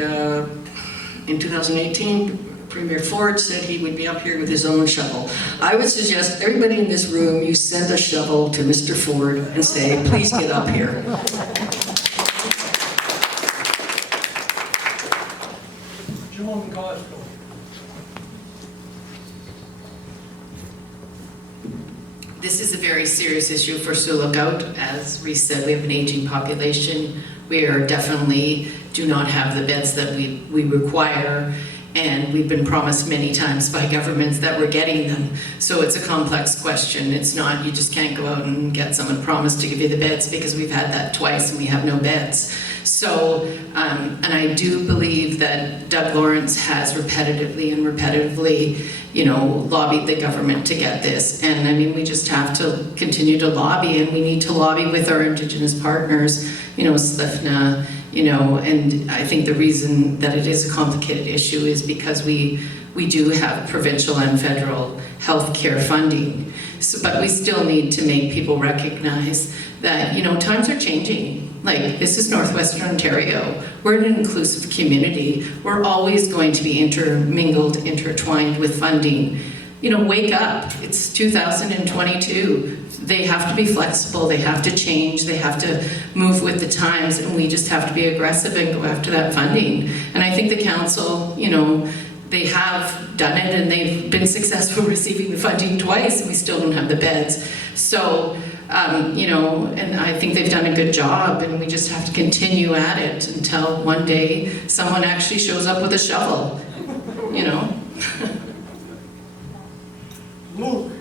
in 2018, Premier Ford said he would be up here with his own shovel. I would suggest everybody in this room, you send a shovel to Mr. Ford and say, please get up here. Joan Costco. This is a very serious issue for Sioux Lookout. As we said, we have an aging population. We are definitely do not have the beds that we require, and we've been promised many times by governments that we're getting them. So it's a complex question. It's not, you just can't go out and get someone promised to give you the beds, because we've had that twice and we have no beds. So, and I do believe that Doug Lawrence has repetitively, you know, lobbied the government to get this. And I mean, we just have to continue to lobby, and we need to lobby with our Indigenous partners, you know, SLIFNA, you know, and I think the reason that it is a complicated issue is because we do have provincial and federal health care funding. So, but we still need to make people recognize that, you know, times are changing. Like, this is Northwestern Ontario. We're an inclusive community. We're always going to be intermingled, intertwined with funding. You know, wake up. It's 2022. They have to be flexible. They have to change. They have to move with the times, and we just have to be aggressive and go after that funding. And I think the council, you know, they have done it, and they've been successful receiving the funding twice, and we still don't have the beds. So, you know, and I think they've done a good job, and we just have to continue at it until one day someone actually shows up with a shovel, you know? Luke.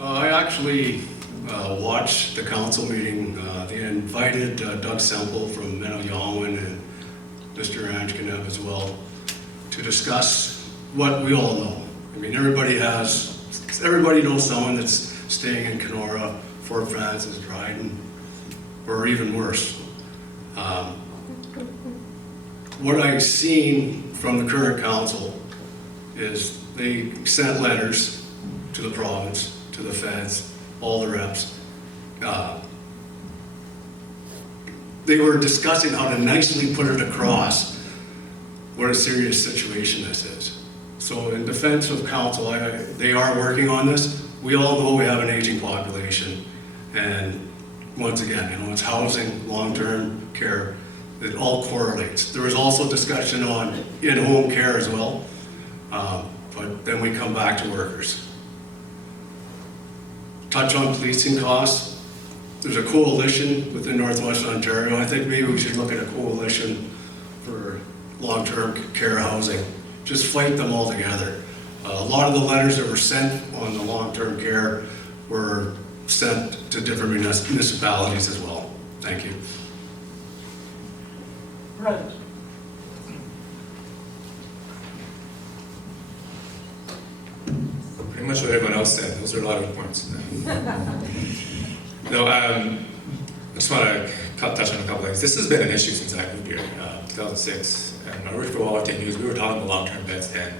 I actually watched the council meeting. They invited Doug Semple from Menno-Yalwyn and Mr. Anjkanev as well to discuss what we all know. I mean, everybody knows someone that's staying in Kenora, Fort Frances, Dryden, or even worse. What I've seen from the current council is they sent letters to the province, to the feds, all the reps. They were discussing how to nicely put it across what a serious situation this is. So in defense of council, they are working on this. We all know we have an aging population, and once again, you know, it's housing, long-term care, it all correlates. There was also discussion on in-home care as well, but then we come back to workers. Touch on policing costs. There's a coalition within Northwestern Ontario. I think maybe we should look at a coalition for long-term care housing. Just fight them all together. A lot of the letters that were sent on the long-term care were sent to different municipalities as well. Thank you. Brent. Pretty much what everyone else said. Those are a lot of good points. No, I just want to touch on a couple things. This has been an issue since I moved here, 2006. And I worked for Wallerton News. We were talking about long-term beds then,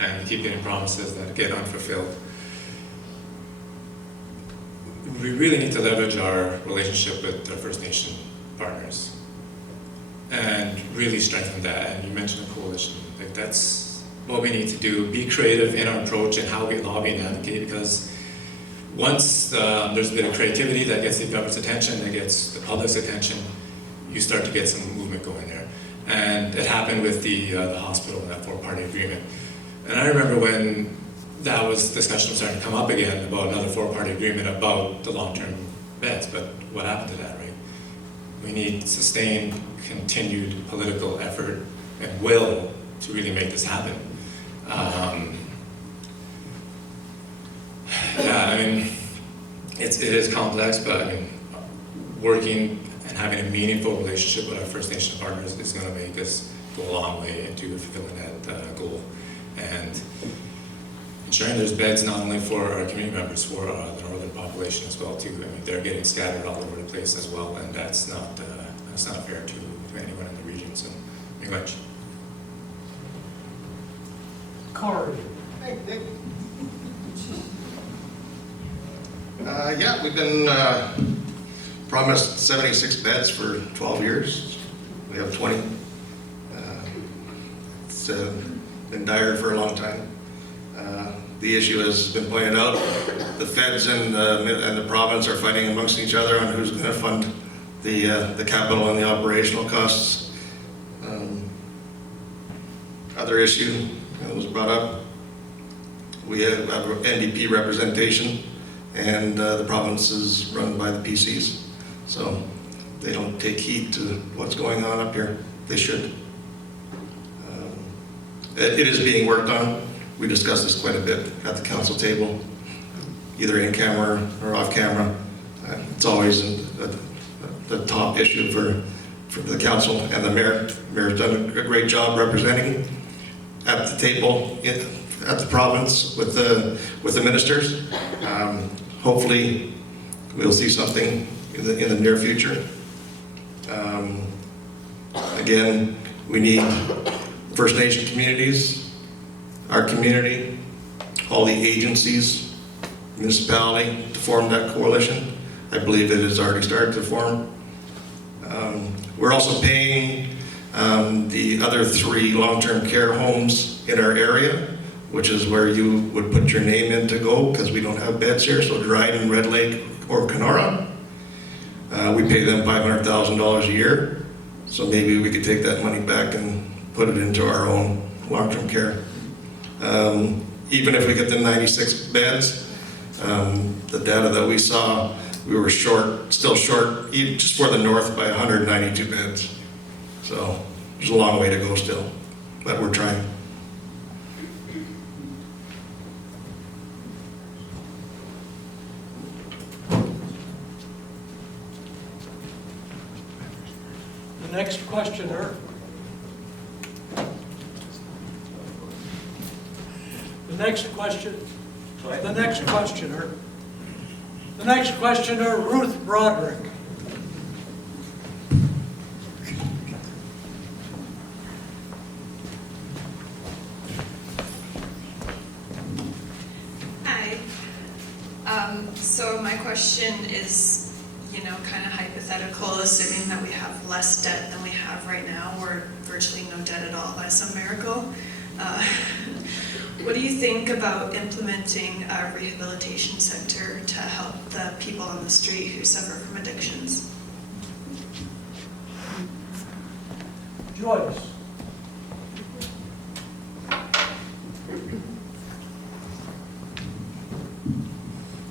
and we keep getting promises that get unfulfilled. We really need to leverage our relationship with our First Nation partners and really strengthen that. And you mentioned a coalition. Like, that's what we need to do. Be creative in our approach and how we lobby and advocate, because once there's a bit of creativity that gets the government's attention, that gets the public's attention, you start to get some movement going there. And it happened with the hospital and that four-party agreement. And I remember when that discussion was starting to come up again about another four-party agreement about the long-term beds, but what happened to that, right? We need sustained, continued political effort and will to really make this happen. Yeah, I mean, it is complex, but I mean, working and having a meaningful relationship with our First Nation partners is going to make us go a long way into fulfilling that goal. And ensuring there's beds not only for our community members, for the northern population as well too. I mean, they're getting scattered all over the place as well, and that's not fair to anyone in the region. So, very much. Corey. Hey, Nick. Yeah, we've been promised 76 beds for 12 years. We have 20. It's been dire for a long time. The issue has been pointed out. The feds and the province are fighting amongst each other on who's going to fund the capital and the operational costs. Other issue that was brought up, we have NDP representation, and the province is run by the PCs, so they don't take heed to what's going on up here. They should. It is being worked on. We discussed this quite a bit at the council table, either in camera or off camera. It's always the top issue for the council and the mayor. The mayor's done a great job representing at the table at the province with the ministers. Hopefully, we'll see something in the near future. Again, we need First Nation communities, our community, all the agencies, municipality to form that coalition. I believe it has already started to form. We're also paying the other 3 long-term care homes in our area, which is where you would put your name in to go, because we don't have beds here, so Dryden, Red Lake, or Kenora. We pay them $500,000 a year, so maybe we could take that money back and put it into our own long-term care. Even if we get the 96 beds, the data that we saw, we were still short, even just for the north, by 192 beds. So there's a long way to go still, but we're trying. The next questioner. The next questioner, Ruth Broderick. Hi. So my question is, kind of hypothetical, assuming that we have less debt than we have right now, or virtually no debt at all by some miracle. What do you think about implementing a rehabilitation center to help the people on the street who suffer from addictions? Joyce.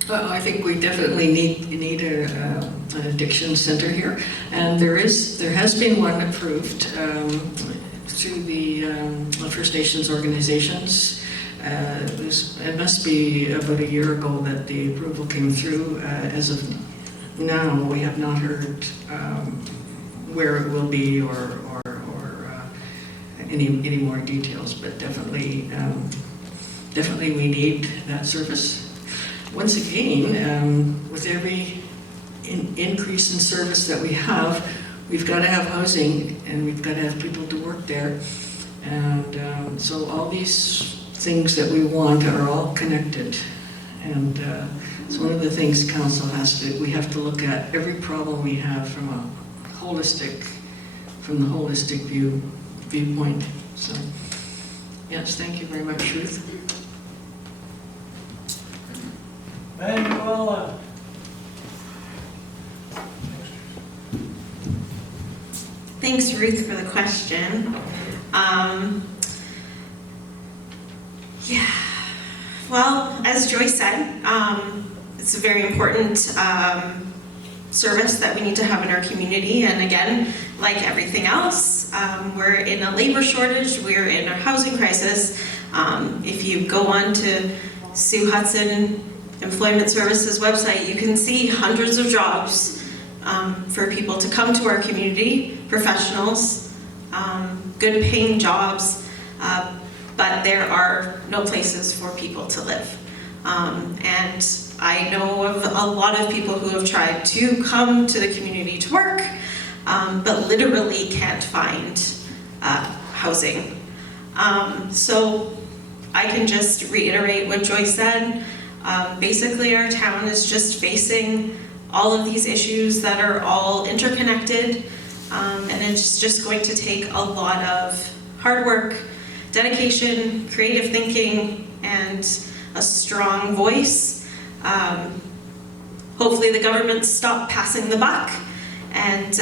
Well, I think we definitely need an addiction center here, and there has been one approved through the First Nations organizations. It must be about a year ago that the approval came through. As of now, we have not heard where it will be or any more details, but definitely we need that service. Once again, with every increase in service that we have, we've got to have housing and we've got to have people to work there. And so all these things that we want are all connected. And it's one of the things council has to do. We have to look at every problem we have from the holistic viewpoint. So, yes, thank you very much, Ruth. Manuela. Thanks, Ruth, for the question. Yeah, well, as Joyce said, it's a very important service that we need to have in our community. And again, like everything else, we're in a labor shortage, we're in a housing crisis. If you go on to Sioux Hudson Employment Services website, you can see hundreds of jobs for people to come to our community, professionals, good paying jobs, but there are no places for people to live. And I know of a lot of people who have tried to come to the community to work, but literally can't find housing. So I can just reiterate what Joyce said. Basically, our town is just facing all of these issues that are all interconnected, and it's just going to take a lot of hard work, dedication, creative thinking, and a strong voice. Hopefully the government stop passing the buck, and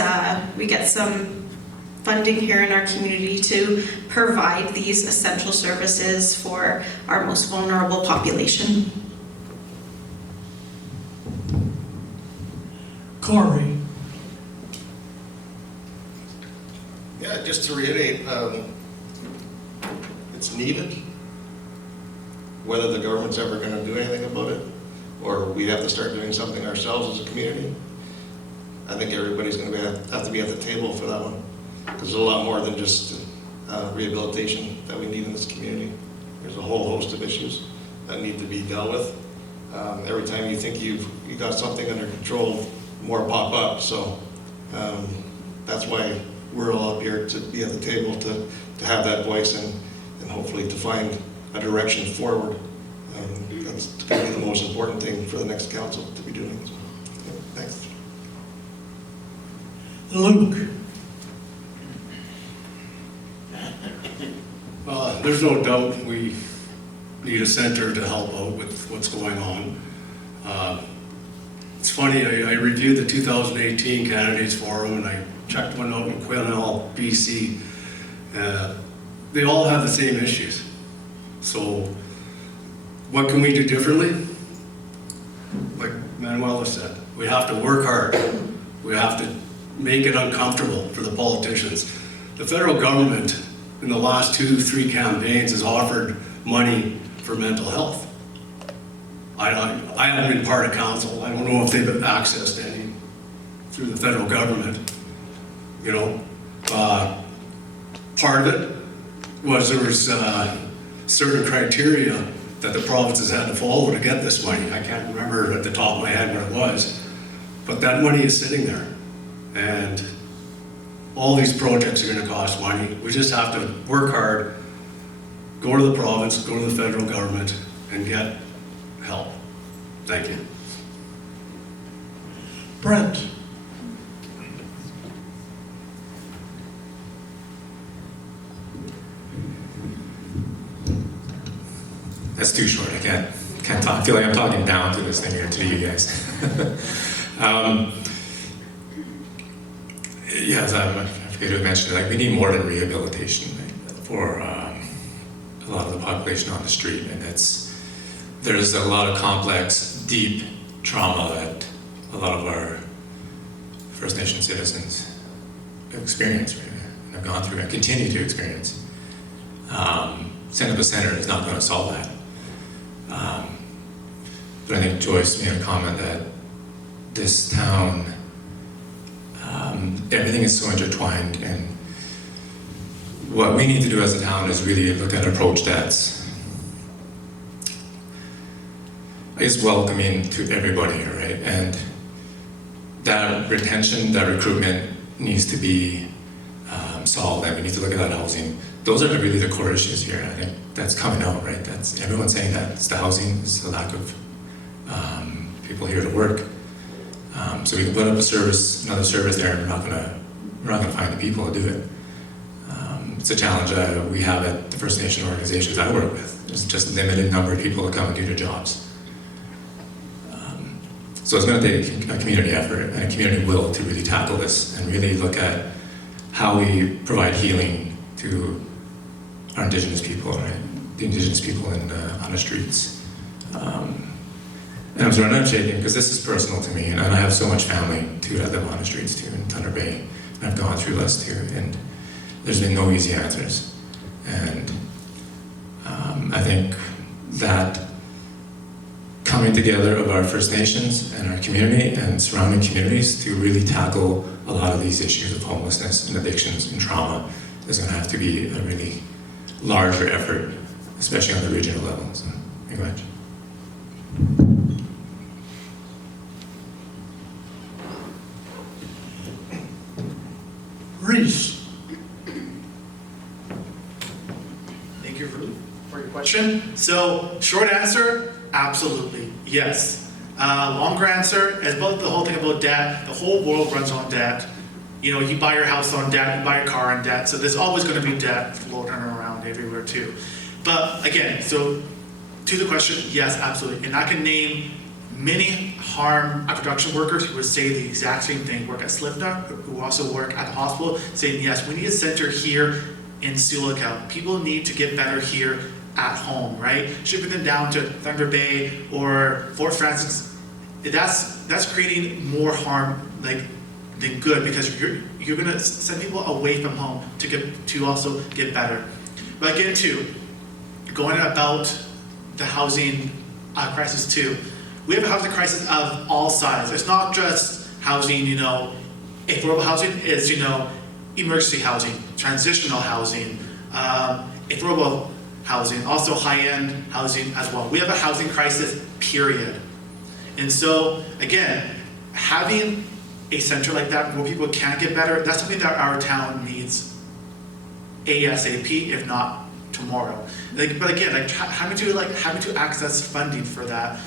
we get some funding here in our community to provide these essential services for our most vulnerable population. Corey. Yeah, just to reiterate, it's needed. Whether the government's ever going to do anything about it, or we have to start doing something ourselves as a community, I think everybody's going to have to be at the table for that one. Because there's a lot more than just rehabilitation that we need in this community. There's a whole host of issues that need to be dealt with. Every time you think you got something under control, more pop up. So that's why we're all up here, to be at the table, to have that voice, and hopefully to find a direction forward. That's going to be the most important thing for the next council to be doing. So, yeah, thanks. Luke. There's no doubt we need a center to help out with what's going on. It's funny, I reviewed the 2018 candidates forum, and I checked one out in Quesnel, BC. They all have the same issues. So what can we do differently? Like Manuela said, we have to work hard. We have to make it uncomfortable for the politicians. The federal government in the last 2-3 campaigns has offered money for mental health. I haven't been part of council. I don't know if they've accessed any through the federal government. You know, part of it was there was certain criteria that the provinces had to follow to get this money. I can't remember at the top of my head what it was, but that money is sitting there. And all these projects are going to cost money. We just have to work hard, go to the province, go to the federal government, and get help. Thank you. Brent. That's too short. I can't talk. I feel like I'm talking down to this thing here to you guys. Yes, I forget who mentioned it. Like, we need more than rehabilitation for a lot of the population on the street, and there's a lot of complex, deep trauma that a lot of our First Nation citizens have experienced, right, and have gone through and continue to experience. Setting up a center is not going to solve that. But I think Joyce made a comment that this town, everything is so intertwined, and what we need to do as a town is really look at an approach that's welcoming to everybody here, right? And that retention, that recruitment needs to be solved, and we need to look at that housing. Those are really the core issues here. I think that's coming out, right? That's everyone's saying that it's the housing, it's the lack of people here to work. So we can put up another service there, and we're not gonna find the people to do it. It's a challenge we have at the First Nation organizations I work with. There's just a limited number of people that come and do their jobs. So it's going to take a community effort and a community will to really tackle this and really look at how we provide healing to our Indigenous people, right? The Indigenous people on the streets. And I'm sorry, I'm not shaking because this is personal to me, and I have so much family too that live on the streets too in Thunder Bay. And I've gone through this too, and there's been no easy answers. And I think that coming together of our First Nations and our community and surrounding communities to really tackle a lot of these issues of homelessness and addictions and trauma is going to have to be a really larger effort, especially on the regional level. So, thank you very much. Reese. Thank you for your question. So, short answer, absolutely, yes. Longer answer, as about the whole thing about debt, the whole world runs on debt. You know, you buy your house on debt, you buy your car on debt, so there's always going to be debt floating around everywhere too. But again, so to the question, yes, absolutely. And I can name many harm production workers who would say the exact same thing, work at Slipknot, who also work at the hospital, saying, yes, we need a center here in Sioux Lookout. People need to get better here at home, right? Shipping them down to Thunder Bay or Fort Francis, that's creating more harm than good, because you're gonna send people away from home to also get better. But again, too, going about the housing crisis too, we have a housing crisis of all sides. It's not just housing, affordable housing, it's, emergency housing, transitional housing, affordable housing, also high-end housing as well. We have a housing crisis, period. And so, again, having a center like that where people can get better, that's something that our town needs ASAP, if not tomorrow. But again, having to access funding for that.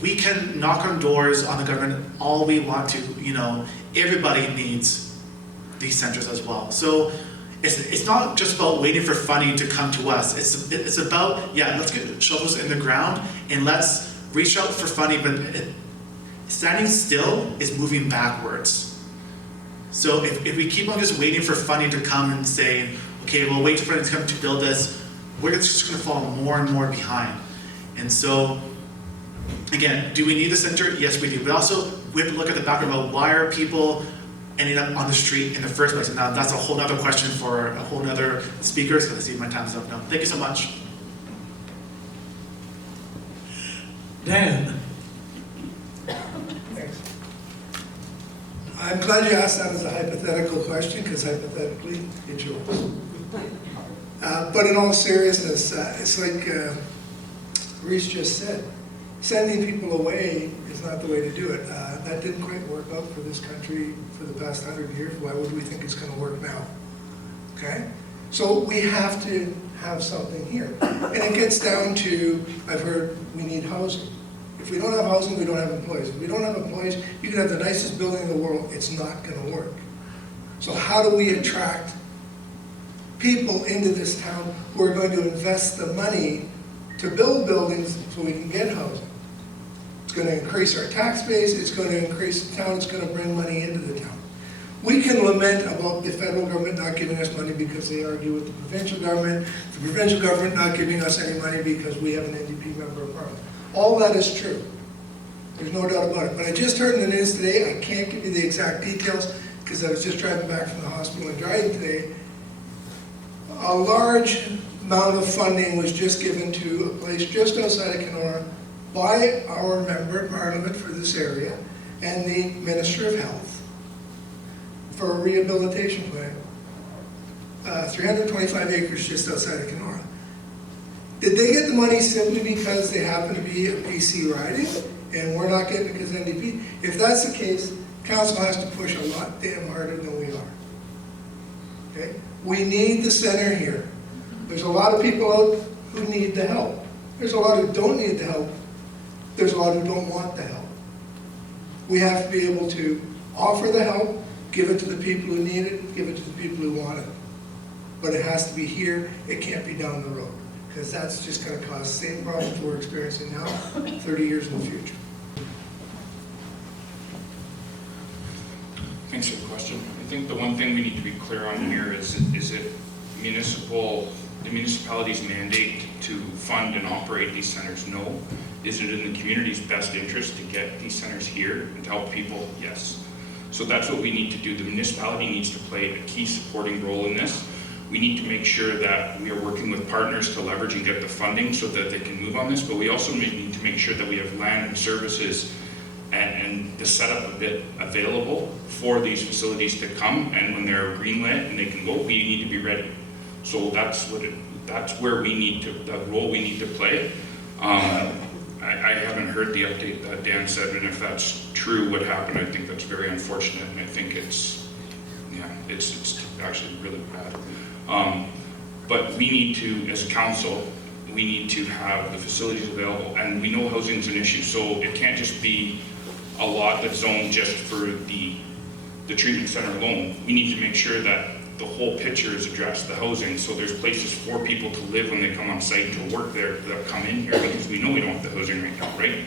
We can knock on doors on the government all we want to, everybody needs these centers as well. So it's not just about waiting for funding to come to us. It's about, let's get shovels in the ground and let's reach out for funding, but standing still is moving backwards. So if we keep on just waiting for funding to come and saying, okay, we'll wait for funding to come to build this, we're just gonna fall more and more behind. And so, again, do we need the center? Yes, we do. But also, we have to look at the background about why are people ending up on the street in the first place. And now that's a whole other question for a whole other speaker, so I see my time's up now. Thank you so much. Dan. Thanks. I'm glad you asked that as a hypothetical question, because hypothetically, it's yours. But in all seriousness, it's like Reese just said, sending people away is not the way to do it. That didn't quite work out for this country for the past 100 years. Why would we think it's going to work now? Okay? So we have to have something here. And it gets down to, I've heard we need housing. If we don't have housing, we don't have employees. If we don't have employees, you can have the nicest building in the world, it's not going to work. So how do we attract people into this town who are going to invest the money to build buildings so we can get housing? It's going to increase our tax base, it's going to increase the town, it's going to bring money into the town. We can lament about the federal government not giving us money because they argue with the provincial government not giving us any money because we have an NDP member of parliament. All that is true. There's no doubt about it. But I just heard in the news today, I can't give you the exact details because I was just driving back from the hospital in Dryden today. A large amount of funding was just given to a place just outside of Kenora by our member of parliament for this area and the Minister of Health for a rehabilitation plan. 325 acres just outside of Kenora. Did they get the money simply because they happen to be a PC riding and we're not getting it because NDP? If that's the case, council has to push a lot damn harder than we are. Okay? We need the center here. There's a lot of people out who need the help. There's a lot who don't need the help. There's a lot who don't want the help. We have to be able to offer the help, give it to the people who need it, give it to the people who want it. But it has to be here, it can't be down the road. Because that's just going to cause the same problems we're experiencing now, 30 years in the future. Thanks for the question. I think the one thing we need to be clear on here is it municipal the municipality's mandate to fund and operate these centers? No. Is it in the community's best interest to get these centers here and to help people? Yes. So that's what we need to do. The municipality needs to play a key supporting role in this. We need to make sure that we are working with partners to leverage and get the funding so that they can move on this, but we also need to make sure that we have land and services and the setup a bit available for these facilities to come, and when they're greenlit and they can go, we need to be ready. So that's where we need to, the role we need to play. I haven't heard the update that Dan said, and if that's true, what happened, I think that's very unfortunate, and I think it's actually really bad. But we need to, as a council, we need to have the facilities available, and we know housing's an issue, so it can't just be a lot that's zoned just for the treatment center alone. We need to make sure that the whole picture is addressed, the housing, so there's places for people to live when they come on site to work there that come in here, because we know we don't have the housing right now, right?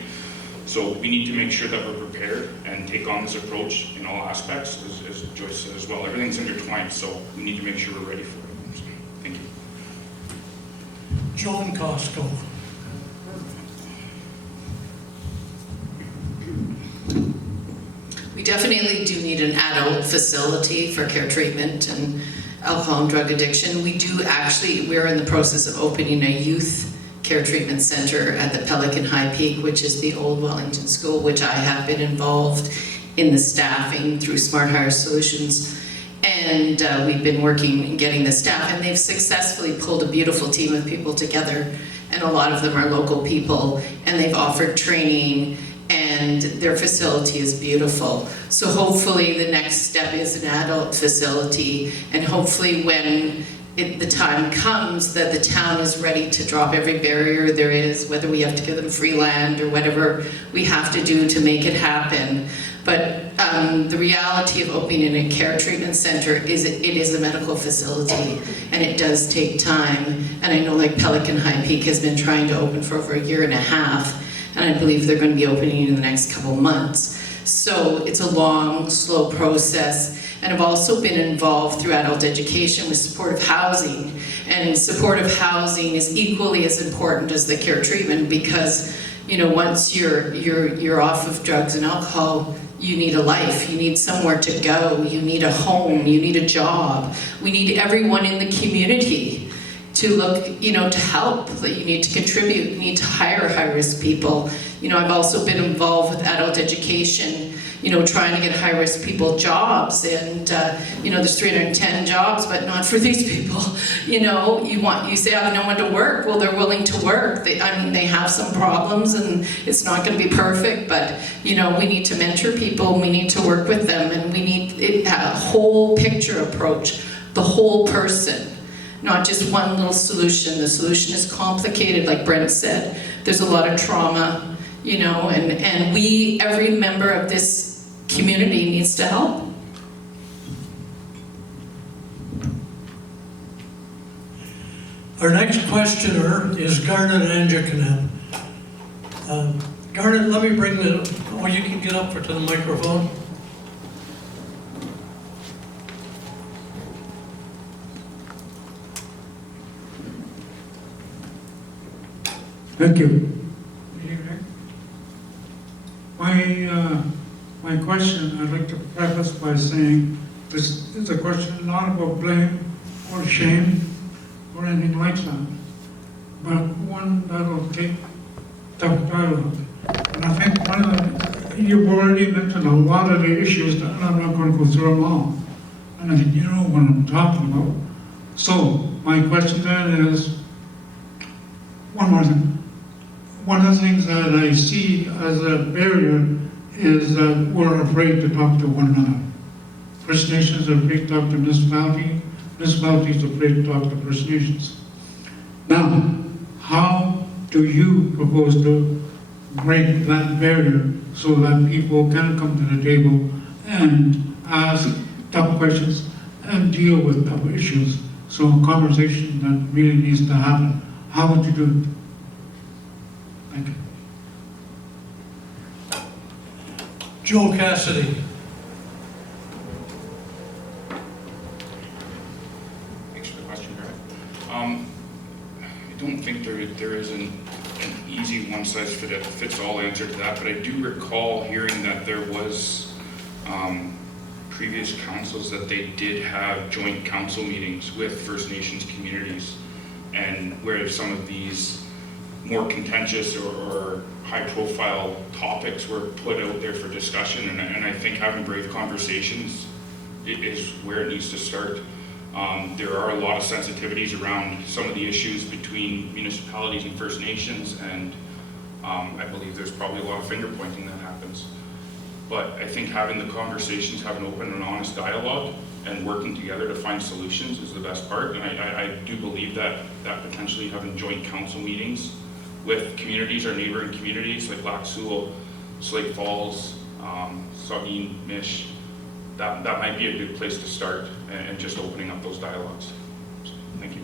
So we need to make sure that we're prepared and take on this approach in all aspects, as Joyce said as well. Everything's intertwined, so we need to make sure we're ready for it. So, thank you. Joan Costco. We definitely do need an adult facility for care treatment and alcohol and drug addiction. We're in the process of opening a youth care treatment center at the Pelican High Peak, which is the old Wellington School, which I have been involved in the staffing through Smart Hire Solutions. And we've been working and getting the staff, and they've successfully pulled a beautiful team of people together, and a lot of them are local people, and they've offered training, and their facility is beautiful. So hopefully the next step is an adult facility, and hopefully when the time comes that the town is ready to drop every barrier there is, whether we have to give them free land or whatever we have to do to make it happen. But the reality of opening a care treatment center is it is a medical facility, and it does take time. And I know like Pelican High Peak has been trying to open for over 1.5 years, and I believe they're going to be opening in the next couple months. So it's a long, slow process. And I've also been involved through adult education with supportive housing. And supportive housing is equally as important as the care treatment, because, you know, once you're off of drugs and alcohol, you need a life, you need somewhere to go, you need a home, you need a job. We need everyone in the community to look, you know, to help, that you need to contribute, you need to hire high-risk people. You know, I've also been involved with adult education, you know, trying to get high-risk people jobs, and you know, there's 310 jobs, but not for these people. You know, you say I have no one to work. Well, they're willing to work. They have some problems, and it's not going to be perfect, but you know, we need to mentor people. We need to work with them, and we need a whole picture approach, the whole person, not just one little solution. The solution is complicated, like Brent said. There's a lot of trauma, you know, and every member of this community needs to help. Our next questioner is Garnet Anjikanen. Garnet, let me bring you can get up to the microphone. Thank you. Good evening. My question, I'd like to preface by saying this is a question not about blame or shame or anything like that, but one that'll take tough dialogue. And I think you've already mentioned a lot of the issues that I'm not going to go through them all. And I think you know what I'm talking about. So my question then is, one more thing. One of the things that I see as a barrier is that we're afraid to talk to one another. First Nations are afraid to talk to municipalities are afraid to talk to First Nations. Now, how do you propose to break that barrier so that people can come to the table and ask tough questions and deal with tough issues? So a conversation that really needs to happen. How would you do it? Thank you. Joe Cassidy. Thanks for the question, Greg. think there isn't an easy one-size-fits-all answer to that, but I do recall hearing that there was previous councils that they did have joint council meetings with First Nations communities, and where some of these more contentious or high-profile topics were put out there for discussion, and I think having brave conversations is where it needs to start. There are a lot of sensitivities around some of the issues between municipalities and First Nations, and I believe there's probably a lot of finger pointing that happens. But I think having the conversations, having open and honest dialogue, and working together to find solutions is the best part. And I do believe that potentially having joint council meetings with communities or neighboring communities like Lac Sioux, Slate Falls, Saugeen, Mish, that might be a good place to start, and just opening up those dialogues. So, thank you.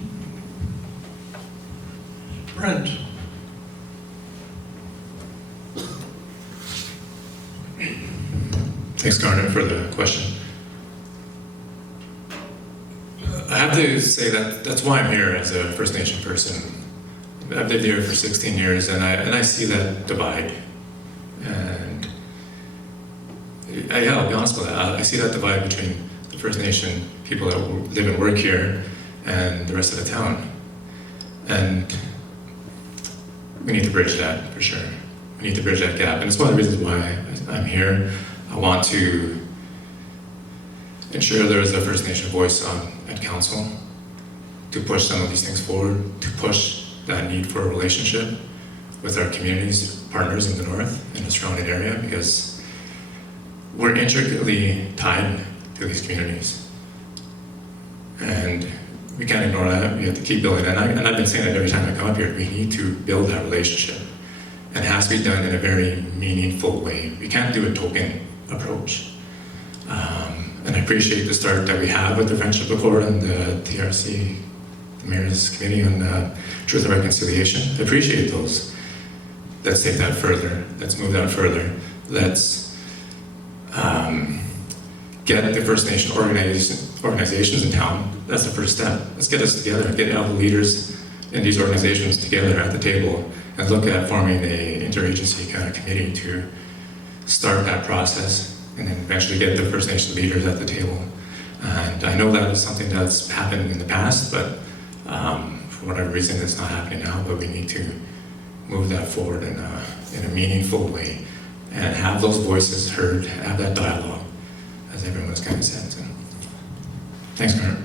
Brent. Thanks, Garnet, for the question. I have to say that that's why I'm here as a First Nation person. I've lived here for 16 years, and I see that divide. And I'll be honest with that. I see that divide between the First Nation people that live and work here and the rest of the town. And we need to bridge that, for sure. We need to bridge that gap. And it's one of the reasons why I'm here. I want to ensure there is a First Nation voice at council to push some of these things forward, to push that need for a relationship with our communities, partners in the north, in the surrounding area, because we're intricately tied to these communities. And we can't ignore that. We have to keep building that. And I've been saying that every time I come up here, we need to build that relationship. And it has to be done in a very meaningful way. We can't do a token approach. And I appreciate the start that we have with the Friendship Accord and the TRC, the Mayor's Committee on Truth and Reconciliation. I appreciate those. Let's take that further. Let's move that further. Let's get the First Nation organizations in town. That's the first step. Let's get us together, get all the leaders in these organizations together at the table and look at forming an interagency kind of committee to start that process and then eventually get the First Nation leaders at the table. And I know that is something that's happened in the past, but for whatever reason it's not happening now, but we need to move that forward in a meaningful way and have those voices heard, have that dialogue, as everyone's kind of said. So, thanks, Kurt.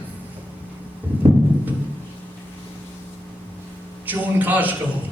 Joan Costco.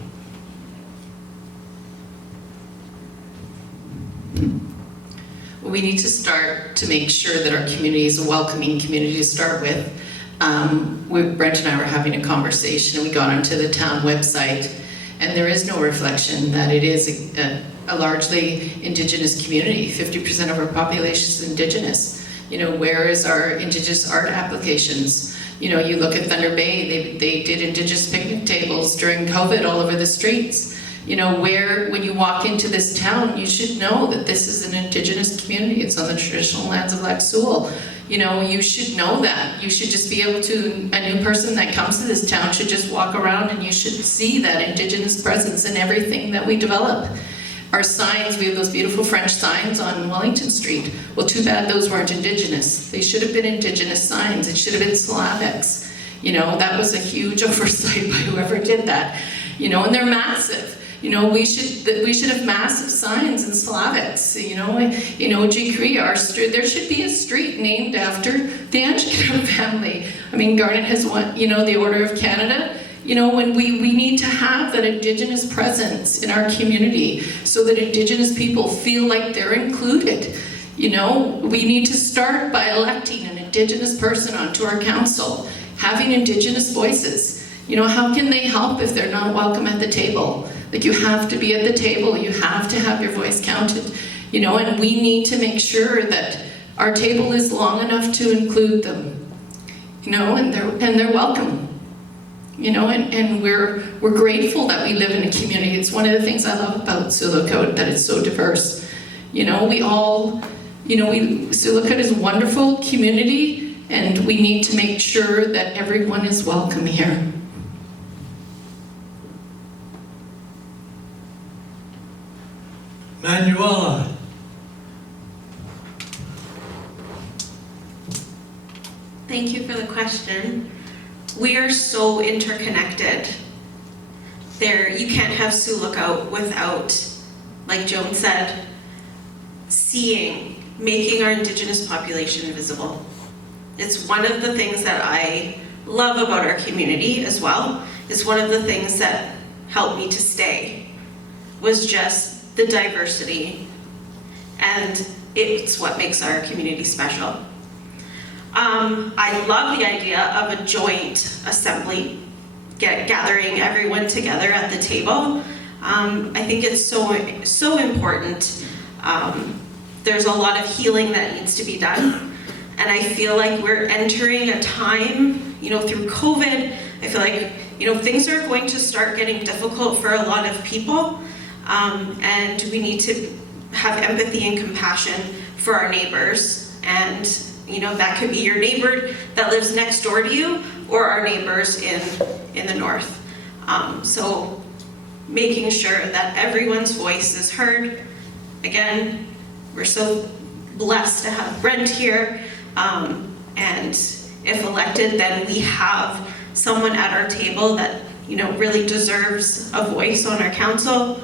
We need to start to make sure that our community is a welcoming community to start with. Brent and I were having a conversation, and we got onto the town website, and there is no reflection that it is a largely Indigenous community. 50% of our population is Indigenous. You know, where is our Indigenous art applications? You know, you look at Thunder Bay, they did Indigenous picnic tables during COVID all over the streets. You know, when you walk into this town, you should know that this is an Indigenous community. It's on the traditional lands of Lac Sioux. You know, you should know that. You should just be able to, a new person that comes to this town should just walk around and you should see that Indigenous presence in everything that we develop. Our signs, we have those beautiful French signs on Wellington Street. Well, too bad those weren't Indigenous. They should have been Indigenous signs. It should have been Slavics. You know, that was a huge oversight by whoever did that. You know, and they're massive. You know, we should have massive signs in Slavics. You know, G-Cree, there should be a street named after the Anshkina family. I mean, Garnet has won, you know, the Order of Canada. You know, when we need to have that Indigenous presence in our community so that Indigenous people feel like they're included. You know, we need to start by electing an Indigenous person onto our council, having Indigenous voices. You know, how can they help if they're not welcome at the table? Like, you have to be at the table, you have to have your voice counted, you know, and we need to make sure that our table is long enough to include them, you know, and they're welcome, you know, and we're grateful that we live in a community. It's one of the things I love about Sioux, that it's so diverse. You know, Sioux is a wonderful community, and we need to make sure that everyone is welcome here. Manuela. Thank you for the question. We are so interconnected. You can't have Sioux Lookout without, like Joan said, making our Indigenous population visible. It's one of the things that I love about our community as well. It's one of the things that helped me to stay, was just the diversity, and it's what makes our community special. I love the idea of a joint assembly, gathering everyone together at the table. I think it's so important. There's a lot of healing that needs to be done, and I feel like we're entering a time, through COVID, I feel like, things are going to start getting difficult for a lot of people, and we need to have empathy and compassion for our neighbors, and that could be your neighbor that lives next door to you, or our neighbors in the north. So making sure that everyone's voice is heard. Again, we're so blessed to have Brent here, and if elected, then we have someone at our table that really deserves a voice on our council.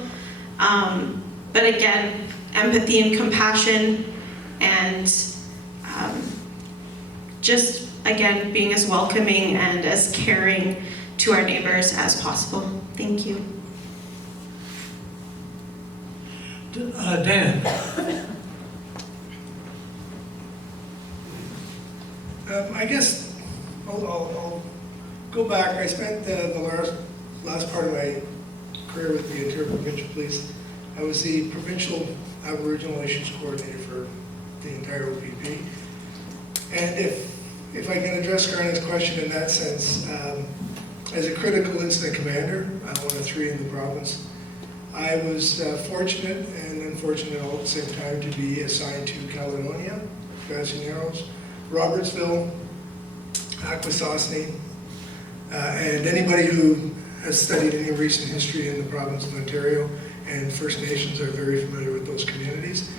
But again, empathy and compassion, and just again being as welcoming and as caring to our neighbors as possible. Thank you. Dan. I guess I'll go back. I spent the last part of my career with the Ontario Provincial Police. I was the Provincial Aboriginal Issues Coordinator for the entire OPP. And if I can address Garnet's question in that sense, as a critical incident commander, one of 3 in the province, I was fortunate and unfortunate all at the same time to be assigned to Caledonia, Grassy Narrows, Robertsville, Akwesasne, and anybody who has studied any recent history in the province of Ontario and First Nations are very familiar with those communities.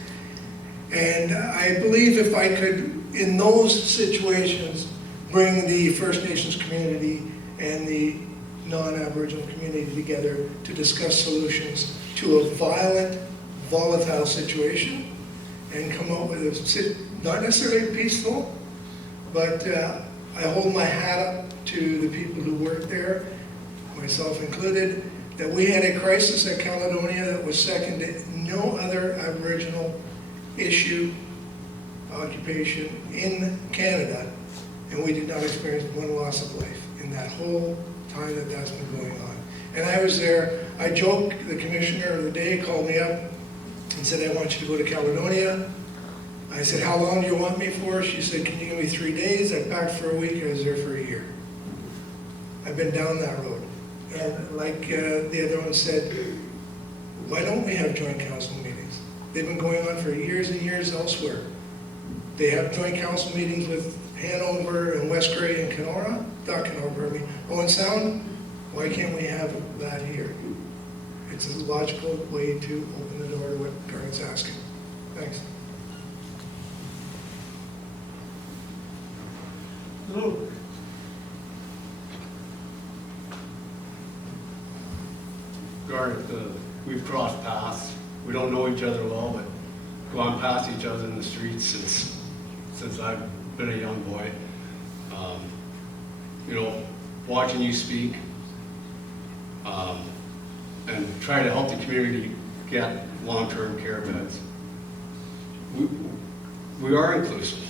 And I believe if I could, in those situations, bring the First Nations community and the non-Aboriginal community together to discuss solutions to a violent, volatile situation and come up with not necessarily peaceful, but I hold my hat up to the people who work there, myself included, that we had a crisis at Caledonia that was second to no other Aboriginal issue, occupation in Canada, and we did not experience one loss of life in that whole time that that's been going on. And I was there, I joked, the commissioner of the day called me up and said, I want you to go to Caledonia. I said, how long do you want me for? She said, can you give me 3 days? I packed for a week, I was there for a year. I've been down that road. And like the other one said, why don't we have joint council meetings? They've been going on for years and years elsewhere. They have joint council meetings with Hanover and West Grey and Kenora, not Kenora, Owen Sound. Why can't we have that here? It's a logical way to open the door to what Garnet's asking. Thanks. Luke. Garnet, we've crossed paths. We don't know each other well, but gone past each other in the streets since I've been a young boy. Watching you speak and try to help the community get long-term care beds. We are inclusive.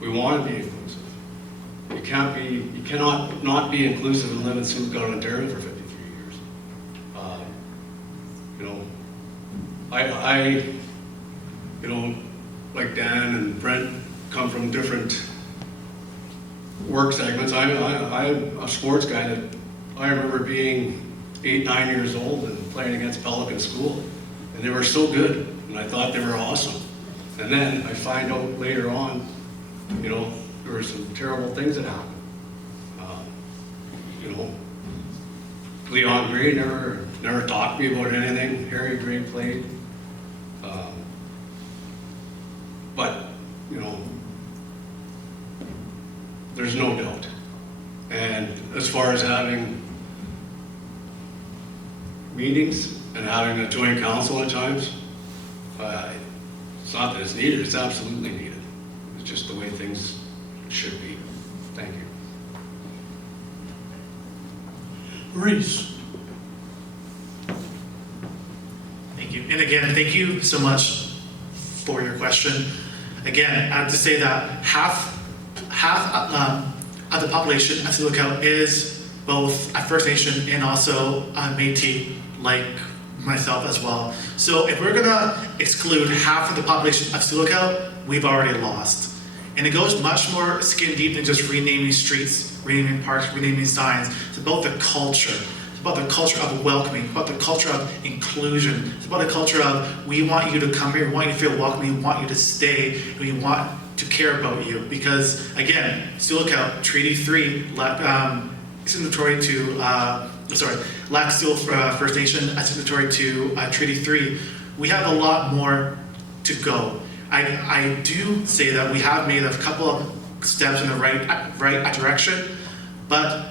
We want to be inclusive. You cannot not be inclusive and live in Sioux Lookout, Ontario for 53 years. Like Dan and Brent come from different work segments. I'm a sports guy that I remember being 8, 9 years old and playing against Pelican School, and they were so good, and I thought they were awesome. And then I find out later on, there were some terrible things that happened. Leon Gray never talked to me about anything. Harry Gray played. But, you know, there's no doubt. And as far as having meetings and having a joint council at times, it's not that it's needed, it's absolutely needed. It's just the way things should be. Thank you. Reese. Thank you. And again, thank you so much for your question. Again, I have to say that half of the population at Sioux is both a First Nation and also Métis, like myself as well. So if we're gonna exclude half of the population of Sioux, we've already lost. And it goes much more skin deep than just renaming streets, renaming parks, renaming signs. It's about the culture. It's about the culture of welcoming, about the culture of inclusion. It's about the culture of, we want you to come here, we want you to feel welcome, we want you to stay, and we want to care about you. Because again, Sioux Treaty 3, signatory to, Lac Sioux First Nation, signatory to Treaty 3, we have a lot more to go. I do say that we have made a couple of steps in the right direction, but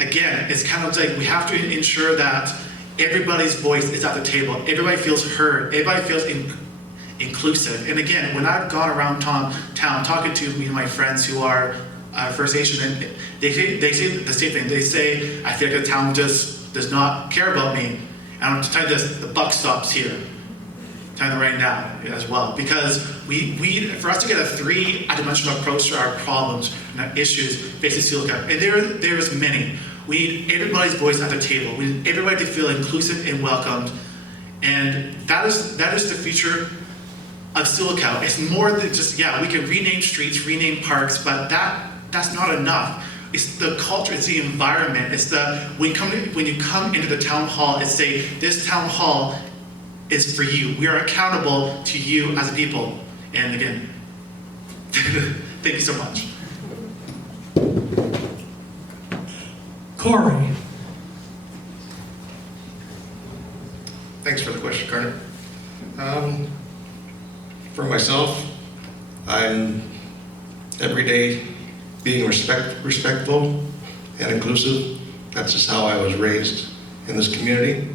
again, it's kind of like we have to ensure that everybody's voice is at the table. Everybody feels heard. Everybody feels inclusive. And again, when I've gone around town talking to me and my friends who are First Nation, and they say the same thing. They say, I feel like the town just does not care about me. And I'm to tell you this, the buck stops here. Time right now as well, because for us to get a three-dimensional approach to our problems and our issues facing Sioux, and there's many. We need everybody's voice at the table. We need everybody to feel inclusive and welcomed, and that is the future of Sioux. It's more than just, yeah, we can rename streets, rename parks, but that's not enough. It's the culture, it's the environment, it's when you come into the town hall, it's say, this town hall is for you. We are accountable to you as a people. And again, thank you so much. Corey. Thanks for the question, Carter. For myself, I'm every day being respectful and inclusive. That's just how I was raised in this community.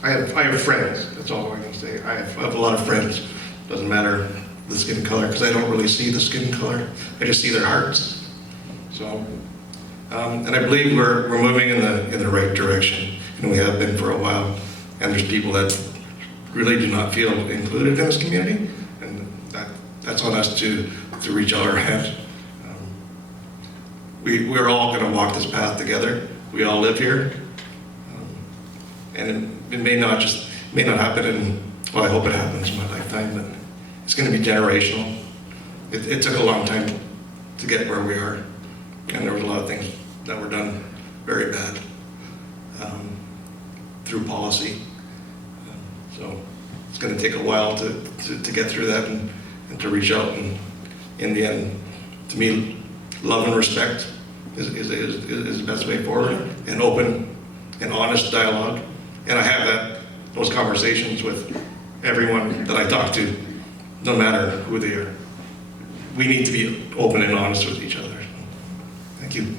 I have friends, that's all I can say. I have a lot of friends. Doesn't matter the skin color, because I don't really see the skin color. I just see their hearts. So, and I believe we're moving in the right direction, and we have been for a while. And there's people that really do not feel included in this community, and that's on us to reach out our hand. We're all going to walk this path together. We all live here. And it may not happen in, well, I hope it happens in my lifetime, but it's going to be generational. It took a long time to get where we are, and there was a lot of things that were done very bad through policy. So it's going to take a while to get through that and to reach out, and in the end, to me, love and respect is the best way forward, and open and honest dialogue. And I have those conversations with everyone that I talk to, no matter who they are. We need to be open and honest with each other. Thank you.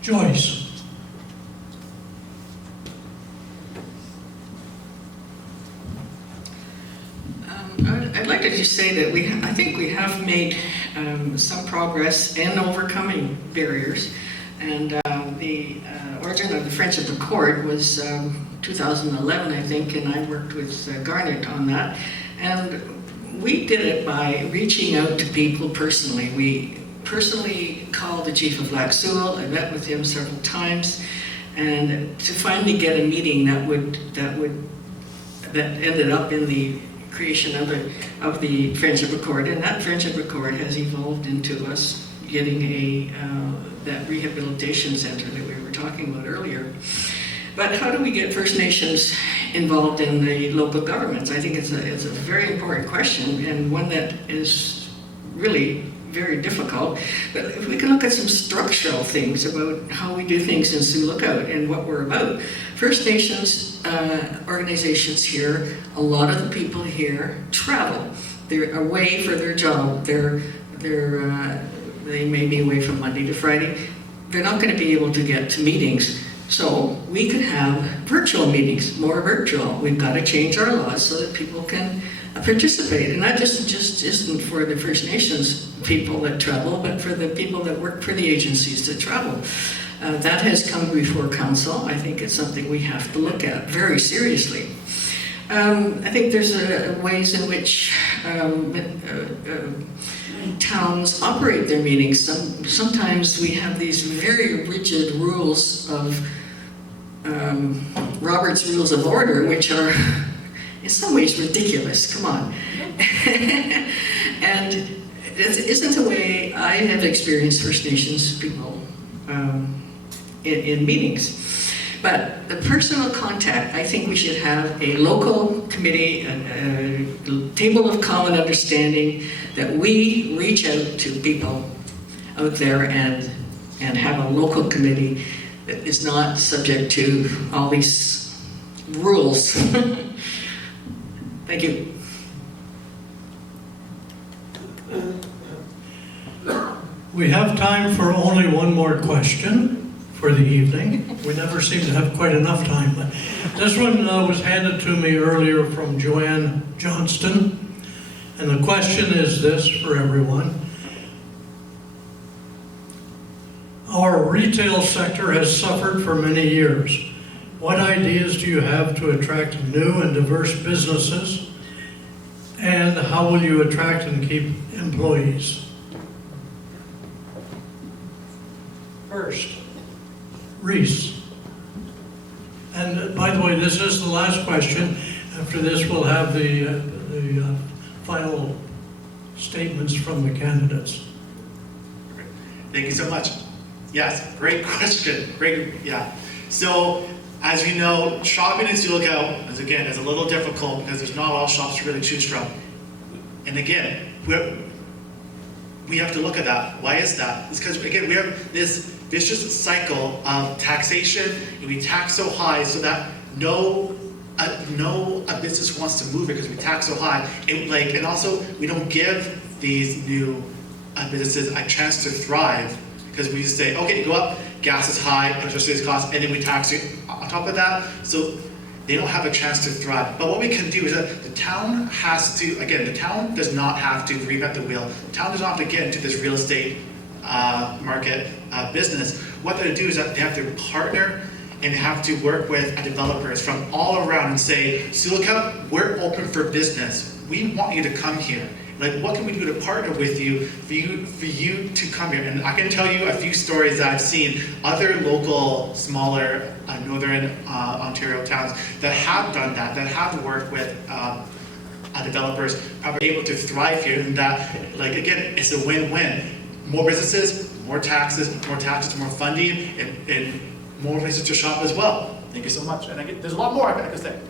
Joyce. I'd like to just say that I think we have made some progress in overcoming barriers. And the origin of the Friendship Accord was 2011, I think, and I worked with Garnet on that. And we did it by reaching out to people personally. We personally called the chief of Lac Sioux. I met with him several times, and to finally get a meeting that ended up in the creation of the Friendship Accord. And that Friendship Accord has evolved into us getting that rehabilitation center that we were talking about earlier. But how do we get First Nations involved in the local governments? I think it's a very important question, and one that is really very difficult. But if we can look at some structural things about how we do things in Sioux Lookout and what we're about. First Nations organizations here, a lot of the people here travel. They're away for their job. They may be away from Monday to Friday. They're not going to be able to get to meetings. So we could have virtual meetings, more virtual. We've got to change our laws so that people can participate. And that just isn't for the First Nations people that travel, but for the people that work for the agencies that travel. That has come before council. I think it's something we have to look at very seriously. I think there's ways in which towns operate their meetings. Sometimes we have these very rigid rules of Robert's Rules of Order, which are in some ways ridiculous. Come on. And it isn't the way I have experienced First Nations people in meetings. But the personal contact, I think we should have a local committee, a table of common understanding, that we reach out to people out there and have a local committee that is not subject to all these rules. Thank you. We have time for only one more question for the evening. We never seem to have quite enough time, but this one was handed to me earlier from Joanne Johnston. And the question is this for everyone. Our retail sector has suffered for many years. What ideas do you have to attract new and diverse businesses? And how will you attract and keep employees? First, Reese. And by the way, this is the last question. After this, we'll have the final statements from the candidates. Thank you so much. Yes, great question. Great, yeah. So, as you know, shopping in Sioux Lookout is a little difficult because there's not all shops to really choose from. And again, we have to look at that. Why is that? It's because, again, we have this vicious cycle of taxation, and we tax so high so that no business wants to move it because we tax so high. And also, we don't give these new businesses a chance to thrive because we just say, okay, go up, gas is high, electricity costs, and then we tax you on top of that. So they don't have a chance to thrive. But what we can do is that the town has to, again, the town does not have to reinvent the wheel. The town does not have to get into this real estate market business. What they do is that they have to partner and have to work with developers from all around and say, Sioux Lookout, we're open for business. We want you to come here. Like, what can we do to partner with you for you to come here? And I can tell you a few stories that I've seen other local, smaller, northern Ontario towns that have done that have worked with developers, probably able to thrive here. And that, like, again, it's a win-win. More businesses, more taxes, more funding, and more places to shop as well. Thank you so much. And there's a lot more I could say.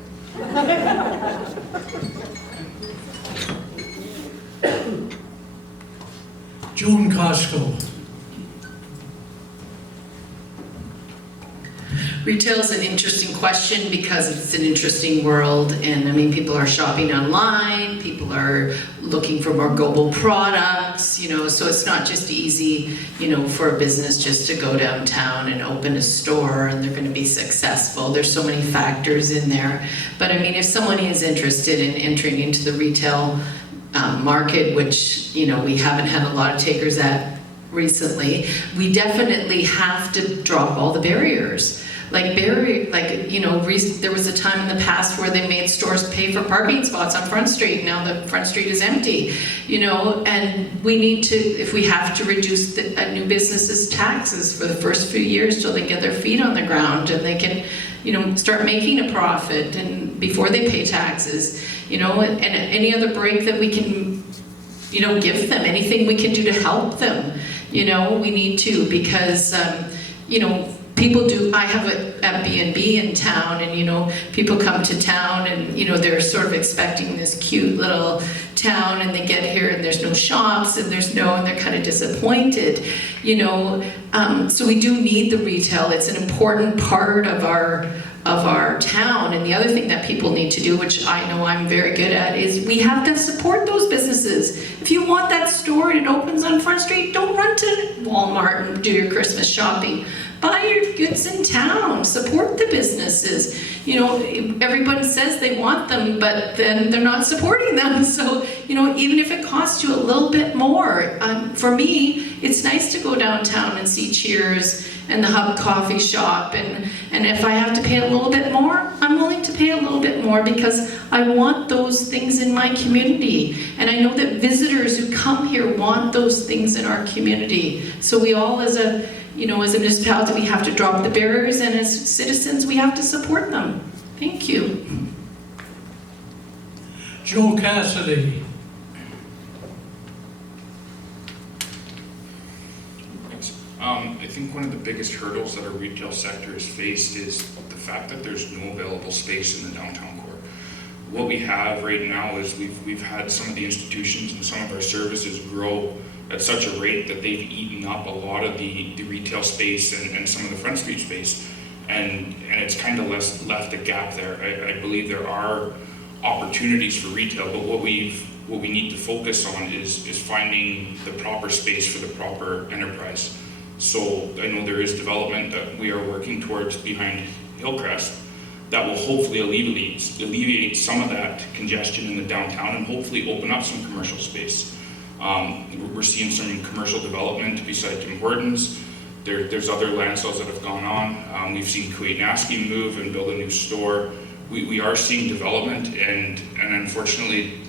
Joan Costco. Retail is an interesting question because it's an interesting world, and I mean, people are shopping online, people are looking for more global products, you know, so it's not just easy, you know, for a business just to go downtown and open a store and they're going to be successful. There's so many factors in there. But I mean, if someone is interested in entering into the retail market, which, you know, we haven't had a lot of takers at recently, we definitely have to drop all the barriers. You know, there was a time in the past where they made stores pay for parking spots on Front Street. Now the Front Street is empty, you know, and we need to, if we have to reduce the new businesses' taxes for the first few years till they get their feet on the ground and they can, you know, start making a profit and before they pay taxes, you know, and any other break that we can, you know, give them, anything we can do to help them, you know, we need to, because, you know, people do, I have a B&B in town, and, you know, people come to town and, you know, they're sort of expecting this cute little town, and they get here and there's no shops and and they're kind of disappointed, you know. So we do need the retail. It's an important part of our town. And the other thing that people need to do, which I know I'm very good at, is we have to support those businesses. If you want that store and it opens on Front Street, don't run to Walmart and do your Christmas shopping. Buy your goods in town, support the businesses. You know, everybody says they want them, but then they're not supporting them. So, you know, even if it costs you a little bit more, for me, it's nice to go downtown and see Cheers and the Hub Coffee Shop, and if I have to pay a little bit more, I'm willing to pay a little bit more because I want those things in my community. And I know that visitors who come here want those things in our community. So we all, as a municipality, we have to drop the barriers, and as citizens, we have to support them. Thank you. Joe Cassidy. I think one of the biggest hurdles that our retail sector has faced is the fact that there's no available space in the downtown core. What we have right now is we've had some of the institutions and some of our services grow at such a rate that they've eaten up a lot of the retail space and some of the Front Street space, and it's kind of left a gap there. I believe there are opportunities for retail, but what we need to focus on is finding the proper space for the proper enterprise. So I know there is development that we are working towards behind Hillcrest that will hopefully alleviate some of that congestion in the downtown and hopefully open up some commercial space. We're seeing some commercial development beside Tim Hortons. There's other land sales that have gone on. We've seen Kuwait Nasky move and build a new store. We are seeing development, and unfortunately,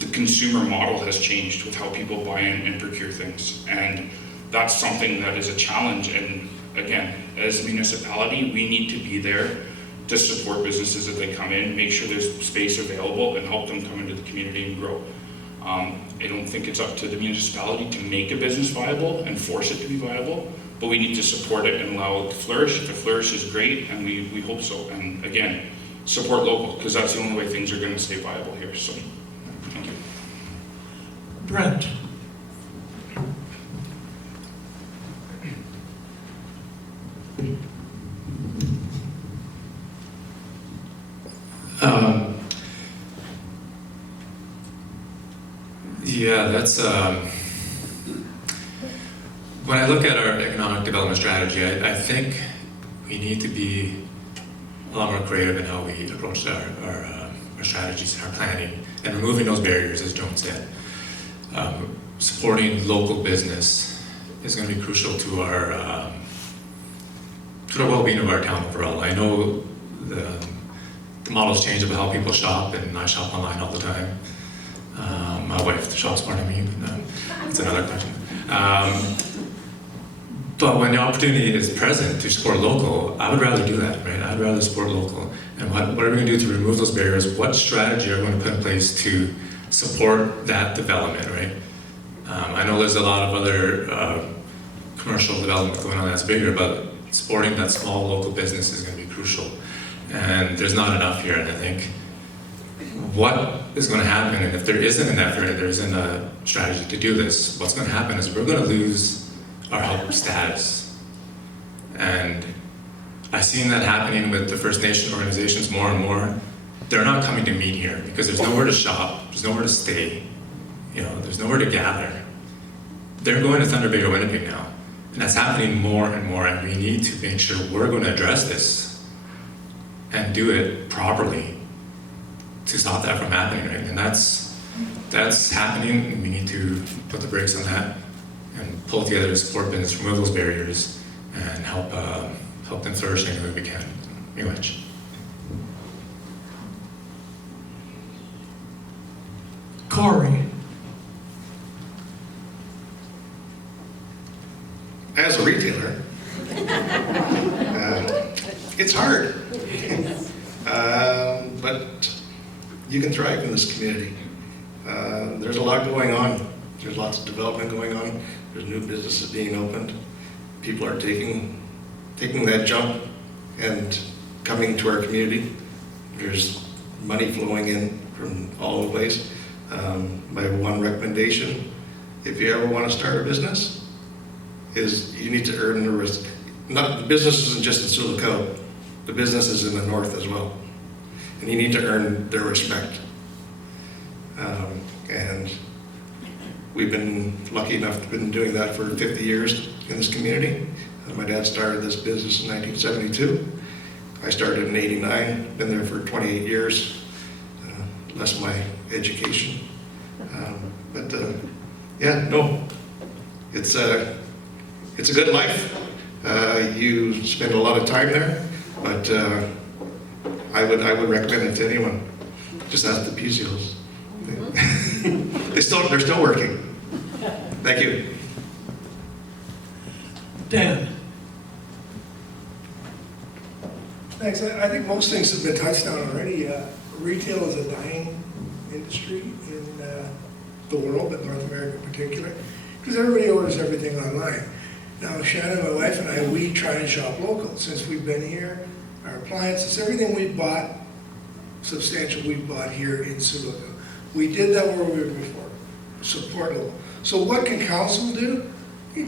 the consumer model has changed with how people buy and procure things. And that's something that is a challenge. And again, as a municipality, we need to be there to support businesses as they come in, make sure there's space available, and help them come into the community and grow. I don't think it's up to the municipality to make a business viable and force it to be viable, but we need to support it and allow it to flourish. If it flourishes, great, and we hope so. And again, support local, because that's the only way things are going to stay viable here. So, thank you. Brent. Yeah, that's when I look at our economic development strategy, I think we need to be a lot more creative in how we approach our strategies, our planning, and removing those barriers, as Joan said. Supporting local business is going to be crucial to our well-being of our town overall. I know the models change about how people shop, and I shop online all the time. My wife shops more than me, but it's another question. But when the opportunity is present to support local, I would rather do that, right? I'd rather support local. And what are we going to do to remove those barriers? What strategy are we going to put in place to support that development, right? I know there's a lot of other commercial development going on that's bigger, but supporting that small local business is going to be crucial. And there's not enough here, and I think what is going to happen, and if there isn't an effort, if there isn't a strategy to do this, what's going to happen is we're going to lose our help status. And I've seen that happening with the First Nation organizations more and more. They're not coming to meet here because there's nowhere to shop, there's nowhere to stay, there's nowhere to gather. They're going to Thunder Bay or Winnipeg now. And that's happening more and more, and we need to make sure we're going to address this and do it properly to stop that from happening, right? And that's happening, and we need to put the brakes on that and pull together to support business, remove those barriers, and help them flourish any way we can. Very much. Corey. As a retailer, it's hard, but you can thrive in this community. There's a lot going on. There's lots of development going on. There's new businesses being opened. people are taking that jump and coming to our community. There's money flowing in from all the ways. My one recommendation, if you ever want to start a business, is you need to earn the risk. The business isn't just in Sioux Lookout, the business is in the north as well. And you need to earn their respect. And we've been lucky enough to have been doing that for 50 years in this community. My dad started this business in 1972. I started in '89, been there for 28 years, less my education. Yeah, no, it's a good life. You spend a lot of time there, but I would recommend it to anyone. Just ask the Pizzios. They're still working. Thank you. Dan. Thanks. I think most things have been touched on already. Retail is a dying industry in the world, but North America in particular, because everybody orders everything online. Now, Shannon, my wife, and I, we try and shop local. Since we've been here, our appliances, everything we bought, substantial, we bought here in Sioux Lookout. We did that where we were before, support local. So what can council do?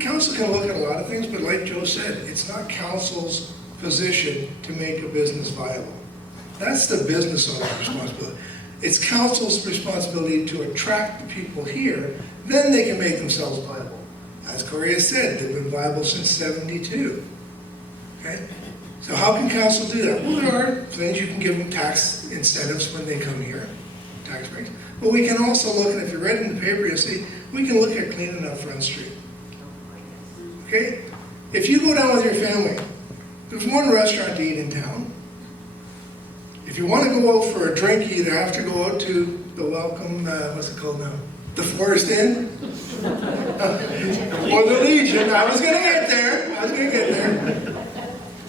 Council can look at a lot of things, but like Joe said, it's not council's position to make a business viable. That's the business owner's responsibility. It's council's responsibility to attract the people here, then they can make themselves viable. As Corey has said, they've been viable since '72. Okay? So how can council do that? Well, there are things you can give them tax incentives when they come here, tax breaks. But we can also look, and if you read in the paper, you'll see, we can look at cleaning up Front Street. Okay? If you go down with your family, there's one restaurant to eat in town. If you want to go out for a drink, you either have to go out to the Welcome, what's it called now? The Forest Inn? Or the Legion. I was going to get there.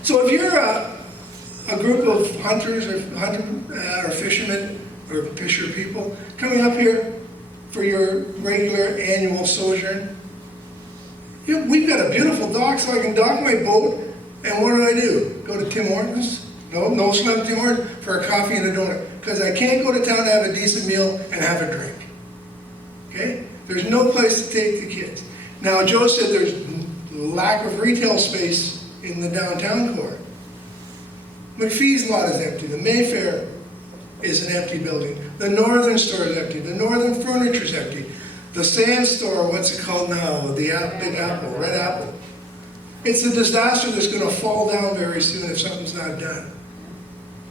So if you're a group of hunters or fishermen or fisher people coming up here for your regular annual sojourn, we've got a beautiful dock, so I can dock my boat, and what do? Go to Tim Hortons? No Slim Tim Hortons for a coffee and a donut, because I can't go to town to have a decent meal and have a drink. Okay? There's no place to take the kids. Now, Joe said there's lack of retail space in the downtown core. McPhee's lot is empty. The Mayfair is an empty building. The Northern store is empty. The Northern furniture is empty. The Sand store, what's it called now? The Big Apple, Red Apple. It's a disaster that's going to fall down very soon if something's not done.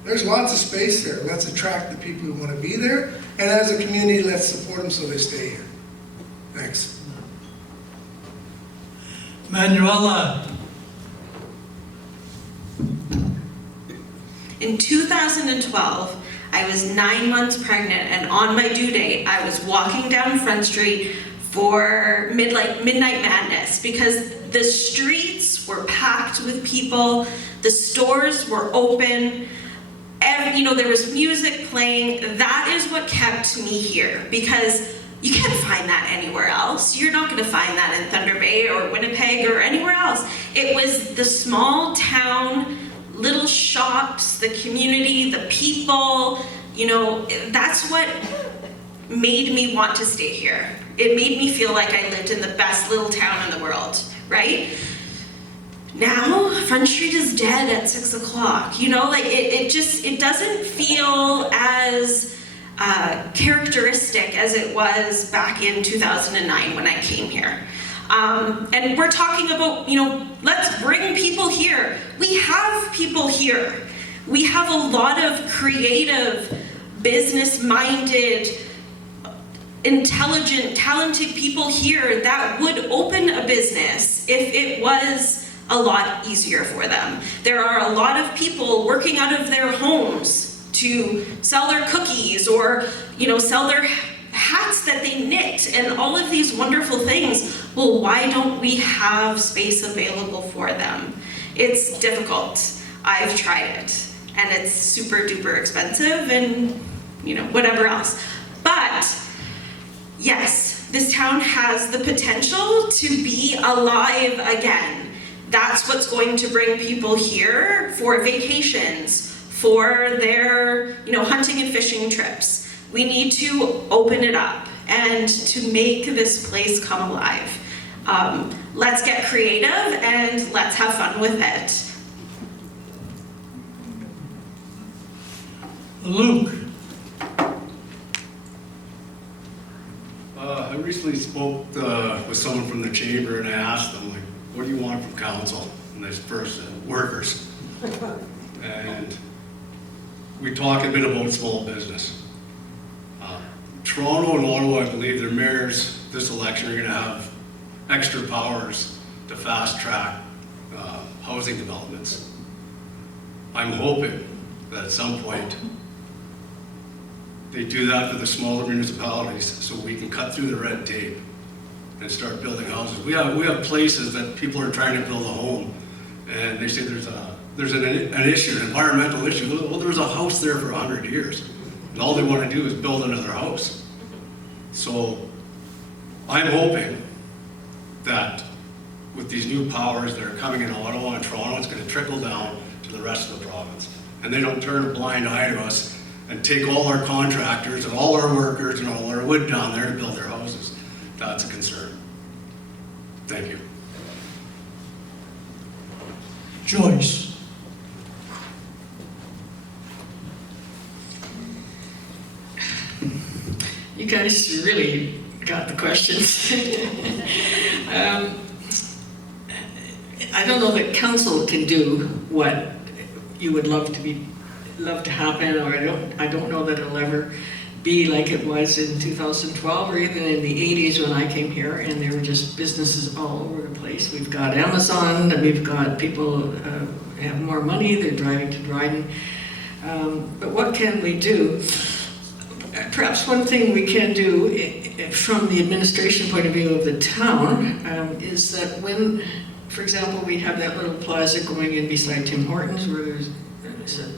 There's lots of space there. Let's attract the people who want to be there. And as a community, let's support them so they stay here. Thanks. Manuela. In 2012, I was 9 months pregnant, and on my due date, I was walking down Front Street for midnight madness because the streets were packed with people, the stores were open, there was music playing. That is what kept me here, because you can't find that anywhere else. You're not going to find that in Thunder Bay or Winnipeg or anywhere else. It was the small town, little shops, the community, the people, that's what made me want to stay here. It made me feel like I lived in the best little town in the world, right? Now, Front Street is dead at 6 o'clock. It doesn't feel as characteristic as it was back in 2009 when I came here. And we're talking about, let's bring people here. We have people here. We have a lot of creative, business-minded, intelligent, talented people here that would open a business if it was a lot easier for them. There are a lot of people working out of their homes to sell their cookies or, sell their hats that they knit and all of these wonderful things. Well, why don't we have space available for them? It's difficult. I've tried it, and it's super duper expensive and, whatever else. But yes, this town has the potential to be alive again. That's what's going to bring people here for vacations, for their, hunting and fishing trips. We need to open it up and to make this place come alive. Let's get creative and let's have fun with it. Luke, I recently spoke with someone from the chamber and I asked them, like, what do you want from council? And this person, workers. And we talk a bit about small business. Toronto and Ottawa, I believe their mayors this election are going to have extra powers to fast track housing developments. I'm hoping that at some point they do that for the smaller municipalities so we can cut through the red tape and start building houses. We have places that people are trying to build a home and they say there's an issue, an environmental issue. Well, there was a house there for 100 years. And all they want to do is build another house. So I'm hoping that with these new powers that are coming in Ottawa and Toronto, it's going to trickle down to the rest of the province. And they don't turn a blind eye to us and take all our contractors and all our workers and all our wood down there to build their houses. That's a concern. Thank you. Joyce. You guys really got the questions. I don't know that council can do what you would love to happen, or I don't know that it'll ever be like it was in 2012 or even in the 80s when I came here, and there were just businesses all over the place. We've got Amazon, and we've got people have more money, they're driving to Dryden. But what can we do? Perhaps one thing we can do from the administration point of view of the town is that when, for example, we have that little plaza going in beside Tim Hortons where there's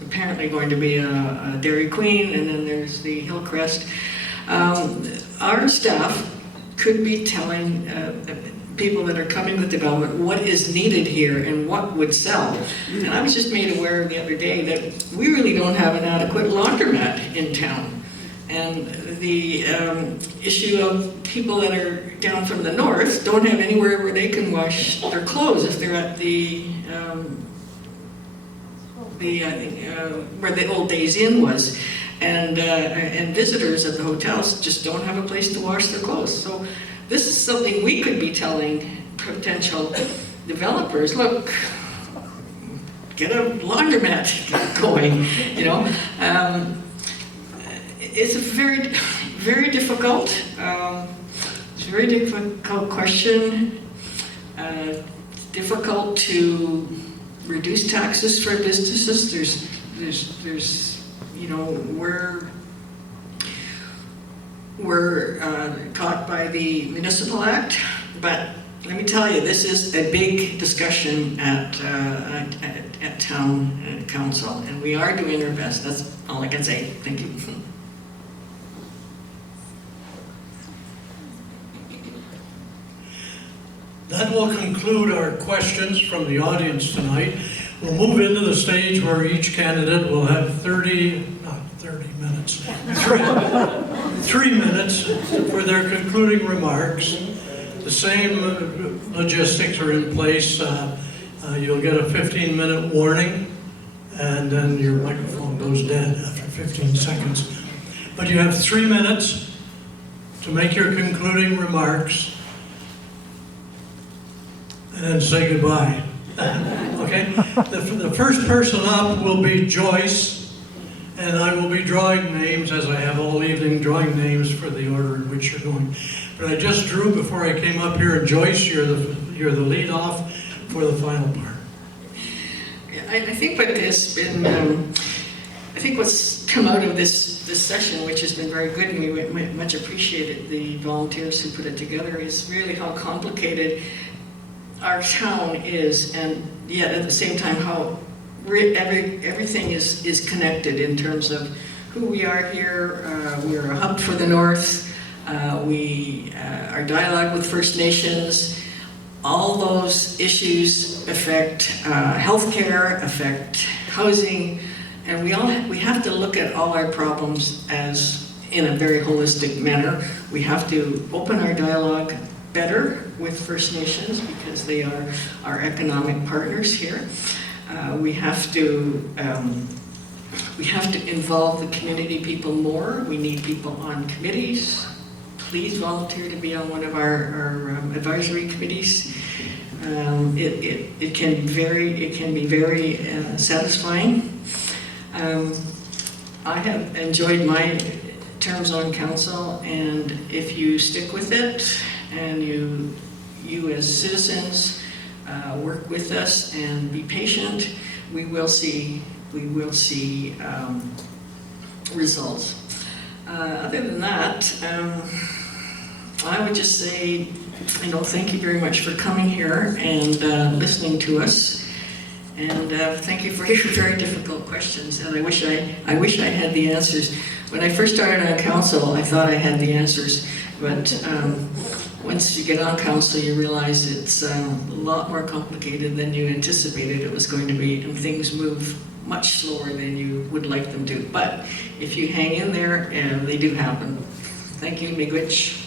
apparently going to be a Dairy Queen and then there's the Hillcrest. Our staff could be telling people that are coming with development what is needed here and what would sell. And I was just made aware the other day that we really don't have an adequate laundromat in town. And the issue of people that are down from the north don't have anywhere where they can wash their clothes if they're at where the old Days Inn was. And visitors at the hotels just don't have a place to wash their clothes. So this is something we could be telling potential developers, look, get a laundromat going, It's a very, very difficult, question. Difficult to reduce taxes for businesses. There's, we're caught by the Municipal Act, but let me tell you, this is a big discussion at town council, and we are doing our best. That's all I can say. Thank you. That will conclude our questions from the audience tonight. We'll move into the stage where each candidate will have 3 minutes for their concluding remarks. The same logistics are in place. You'll get a 15-minute warning, and then your microphone goes dead after 15 seconds. But you have 3 minutes to make your concluding remarks, and then say goodbye. Okay? The first person up will be Joyce, and I will be drawing names, as I have all evening, drawing names for the order in which you're going. But I just drew before I came up here, and Joyce, you're the lead off for the final part. I think what has been, I think what's come out of this session, which has been very good, and we much appreciated the volunteers who put it together, is really how complicated our town is, and yet at the same time how everything is connected in terms of who we are here. We're a hub for the North. Our dialogue with First Nations, all those issues affect healthcare, affect housing, and we have to look at all our problems as in a very holistic manner. We have to open our dialogue better with First Nations because they are our economic partners here. We have to involve the community people more. We need people on committees. Please volunteer to be on one of our advisory committees. It can be very satisfying. I have enjoyed my terms on council, and if you stick with it and you as citizens work with us and be patient, we will see results. Other than that, I would just say, thank you very much for coming here and listening to us. And thank you for your very difficult questions. And I wish I had the answers. When I first started on council, I thought I had the answers. But once you get on council, you realize it's a lot more complicated than you anticipated it was going to be, and things move much slower than you would like them to. But if you hang in there, they do happen. Thank you, Miigwech.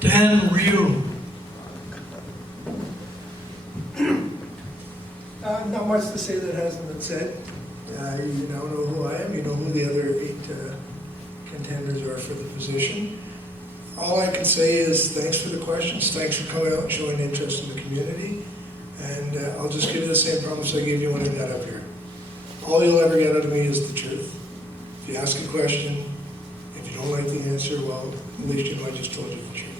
Dan Ryu. Not much to say that hasn't been said. You now know who I am. You know who the other 8 contenders are for the position. All I can say is thanks for the questions. Thanks for coming out and showing interest in the community. And I'll just give you the same promise I gave you when I got up here. All you'll ever get out of me is the truth. If you ask a question, if you don't like the answer, well, at least you know I just told you the truth.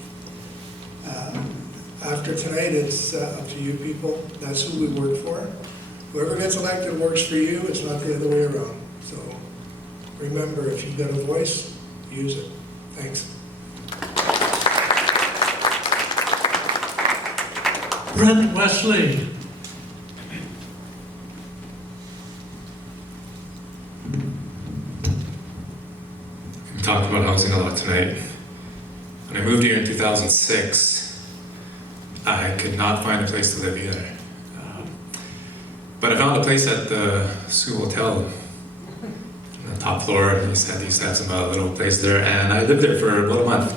After tonight, it's up to you people. That's who we work for. Whoever gets elected works for you. It's not the other way around. So remember, if you've got a voice, use it. Thanks. Brent Wesley. We talked about housing a lot tonight. When I moved here in 2006, I could not find a place to live either. But I found a place at the Sioux Hotel on the top floor. And used to have some little place there, and I lived there for about a month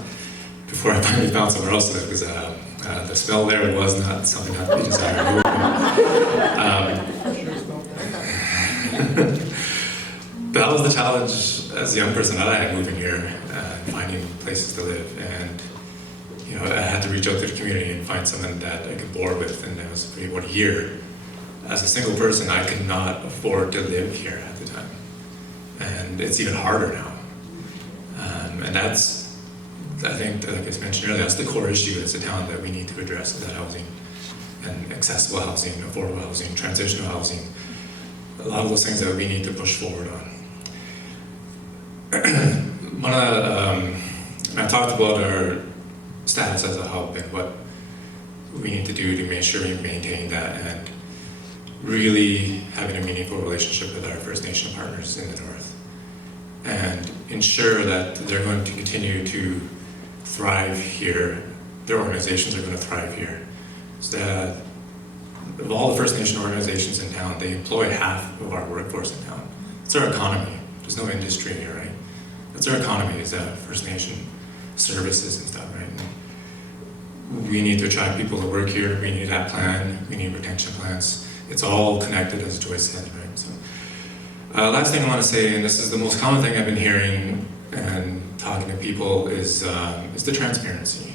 before I finally found somewhere else to live, because the smell there was not something that we desired. That was the challenge as a young person that I had moving here, finding places to live. And I had to reach out to the community and find someone that I could board with, and that was for about a year. As a single person, I could not afford to live here at the time. And it's even harder now. And that's, I think, like I mentioned earlier, that's the core issue as a town that we need to address, is that housing, and accessible housing, affordable housing, transitional housing, a lot of those things that we need to push forward on. I talked about our status as a hub and what we need to do to make sure we maintain that, and really having a meaningful relationship with our First Nation partners in the North, and ensure that they're going to continue to thrive here, their organizations are going to thrive here. So that of all the First Nation organizations in town, they employ half of our workforce in town. It's our economy. There's no industry here, right? That's our economy, is that First Nation services and stuff, right? And we need to attract people to work here. We need that plan. We need retention plans. It's all connected, as Joyce said, right? So, last thing I want to say, and this is the most common thing I've been hearing and talking to people, is the transparency.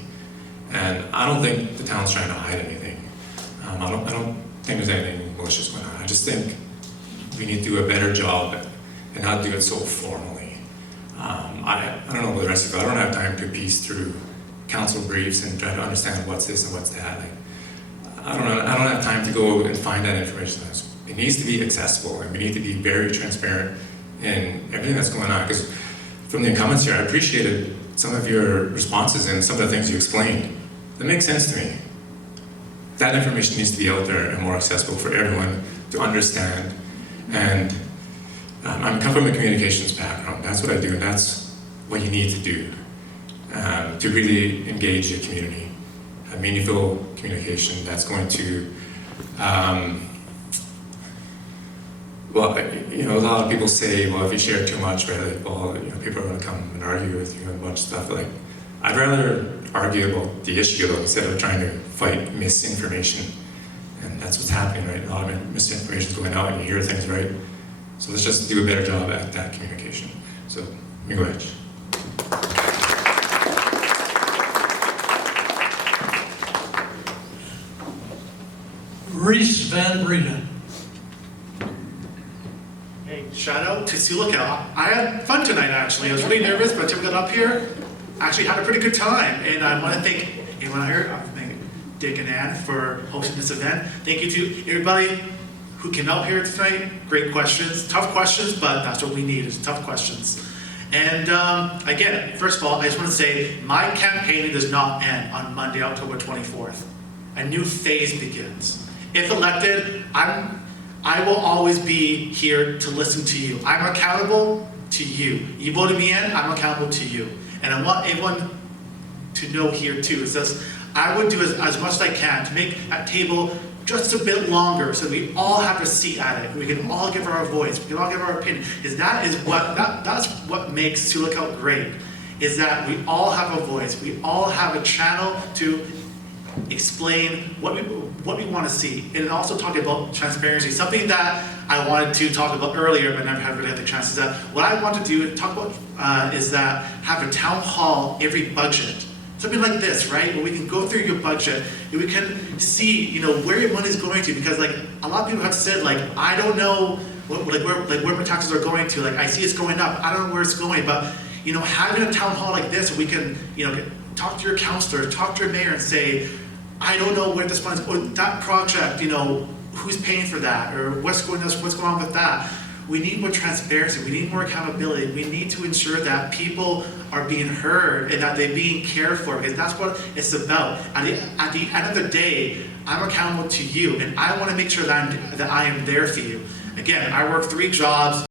And I don't think the town's trying to hide anything. I don't think there's anything malicious going on. I just think we need to do a better job and not do it so formally. I don't know about the rest of you, but I don't have time to piece through council briefs and try to understand what's this and what's that. Like, I don't have time to go and find that information. It needs to be accessible, and we need to be very transparent in everything that's going on. Because from the comments here, I appreciated some of your responses and some of the things you explained. That makes sense to me. That information needs to be out there and more accessible for everyone to understand. And I come from a communications background. That's what I do, and that's what you need to do to really engage the community. A meaningful communication that's going to, well, you know, a lot of people say, well, if you share too much, right, like, well, you know, people are going to come and argue with you and a bunch of stuff. Like, I'd rather argue about the issue though, instead of trying to fight misinformation. And that's what's happening, right? A lot of misinformation is going out and you hear things, right? So let's just do a better job at that communication. So, miigwech. Reese Van Breda. Hey, shout out to Sioux. I had fun tonight actually. I was really nervous, but until we got up here, I actually had a pretty good time. And I want to thank everyone here. I want to thank Dick and Ann for hosting this event. Thank you to everybody who came out here tonight. Great questions, tough questions, but that's what we need is tough questions. And again, first of all, I just want to say my campaigning does not end on Monday, October 24th. A new phase begins. If elected, I will always be here to listen to you. I'm accountable to you. You voted me in, I'm accountable to you. And I want everyone to know here too, is this, I would do as much as I can to make that table just a bit longer so that we all have a seat at it. We can all give our voice, we can all give our opinion. Because that's what makes Sioux Lookout great, is that we all have a voice. We all have a channel to explain what we want to see. And also talk about transparency, something that I wanted to talk about earlier but never had really had the chance, is that what I want to do, talk about is that have a town hall every budget. Something like this, right? Where we can go through your budget and we can see, you know, where your money is going to, because like a lot of people have said, like, I don't know where my taxes are going to. Like, I see it's going up, I don't know where it's going, but you know, having a town hall like this, we can, you know, talk to your counselor, talk to your mayor and say, I don't know where this money is, or that project, you know, who's paying for that, or what's going on with that. We need more transparency, we need more accountability, we need to ensure that people are being heard and that they're being cared for, because that's what it's about. At the end of the day, I'm accountable to you, and I want to make sure that I am there for you. Again, I work 3 jobs.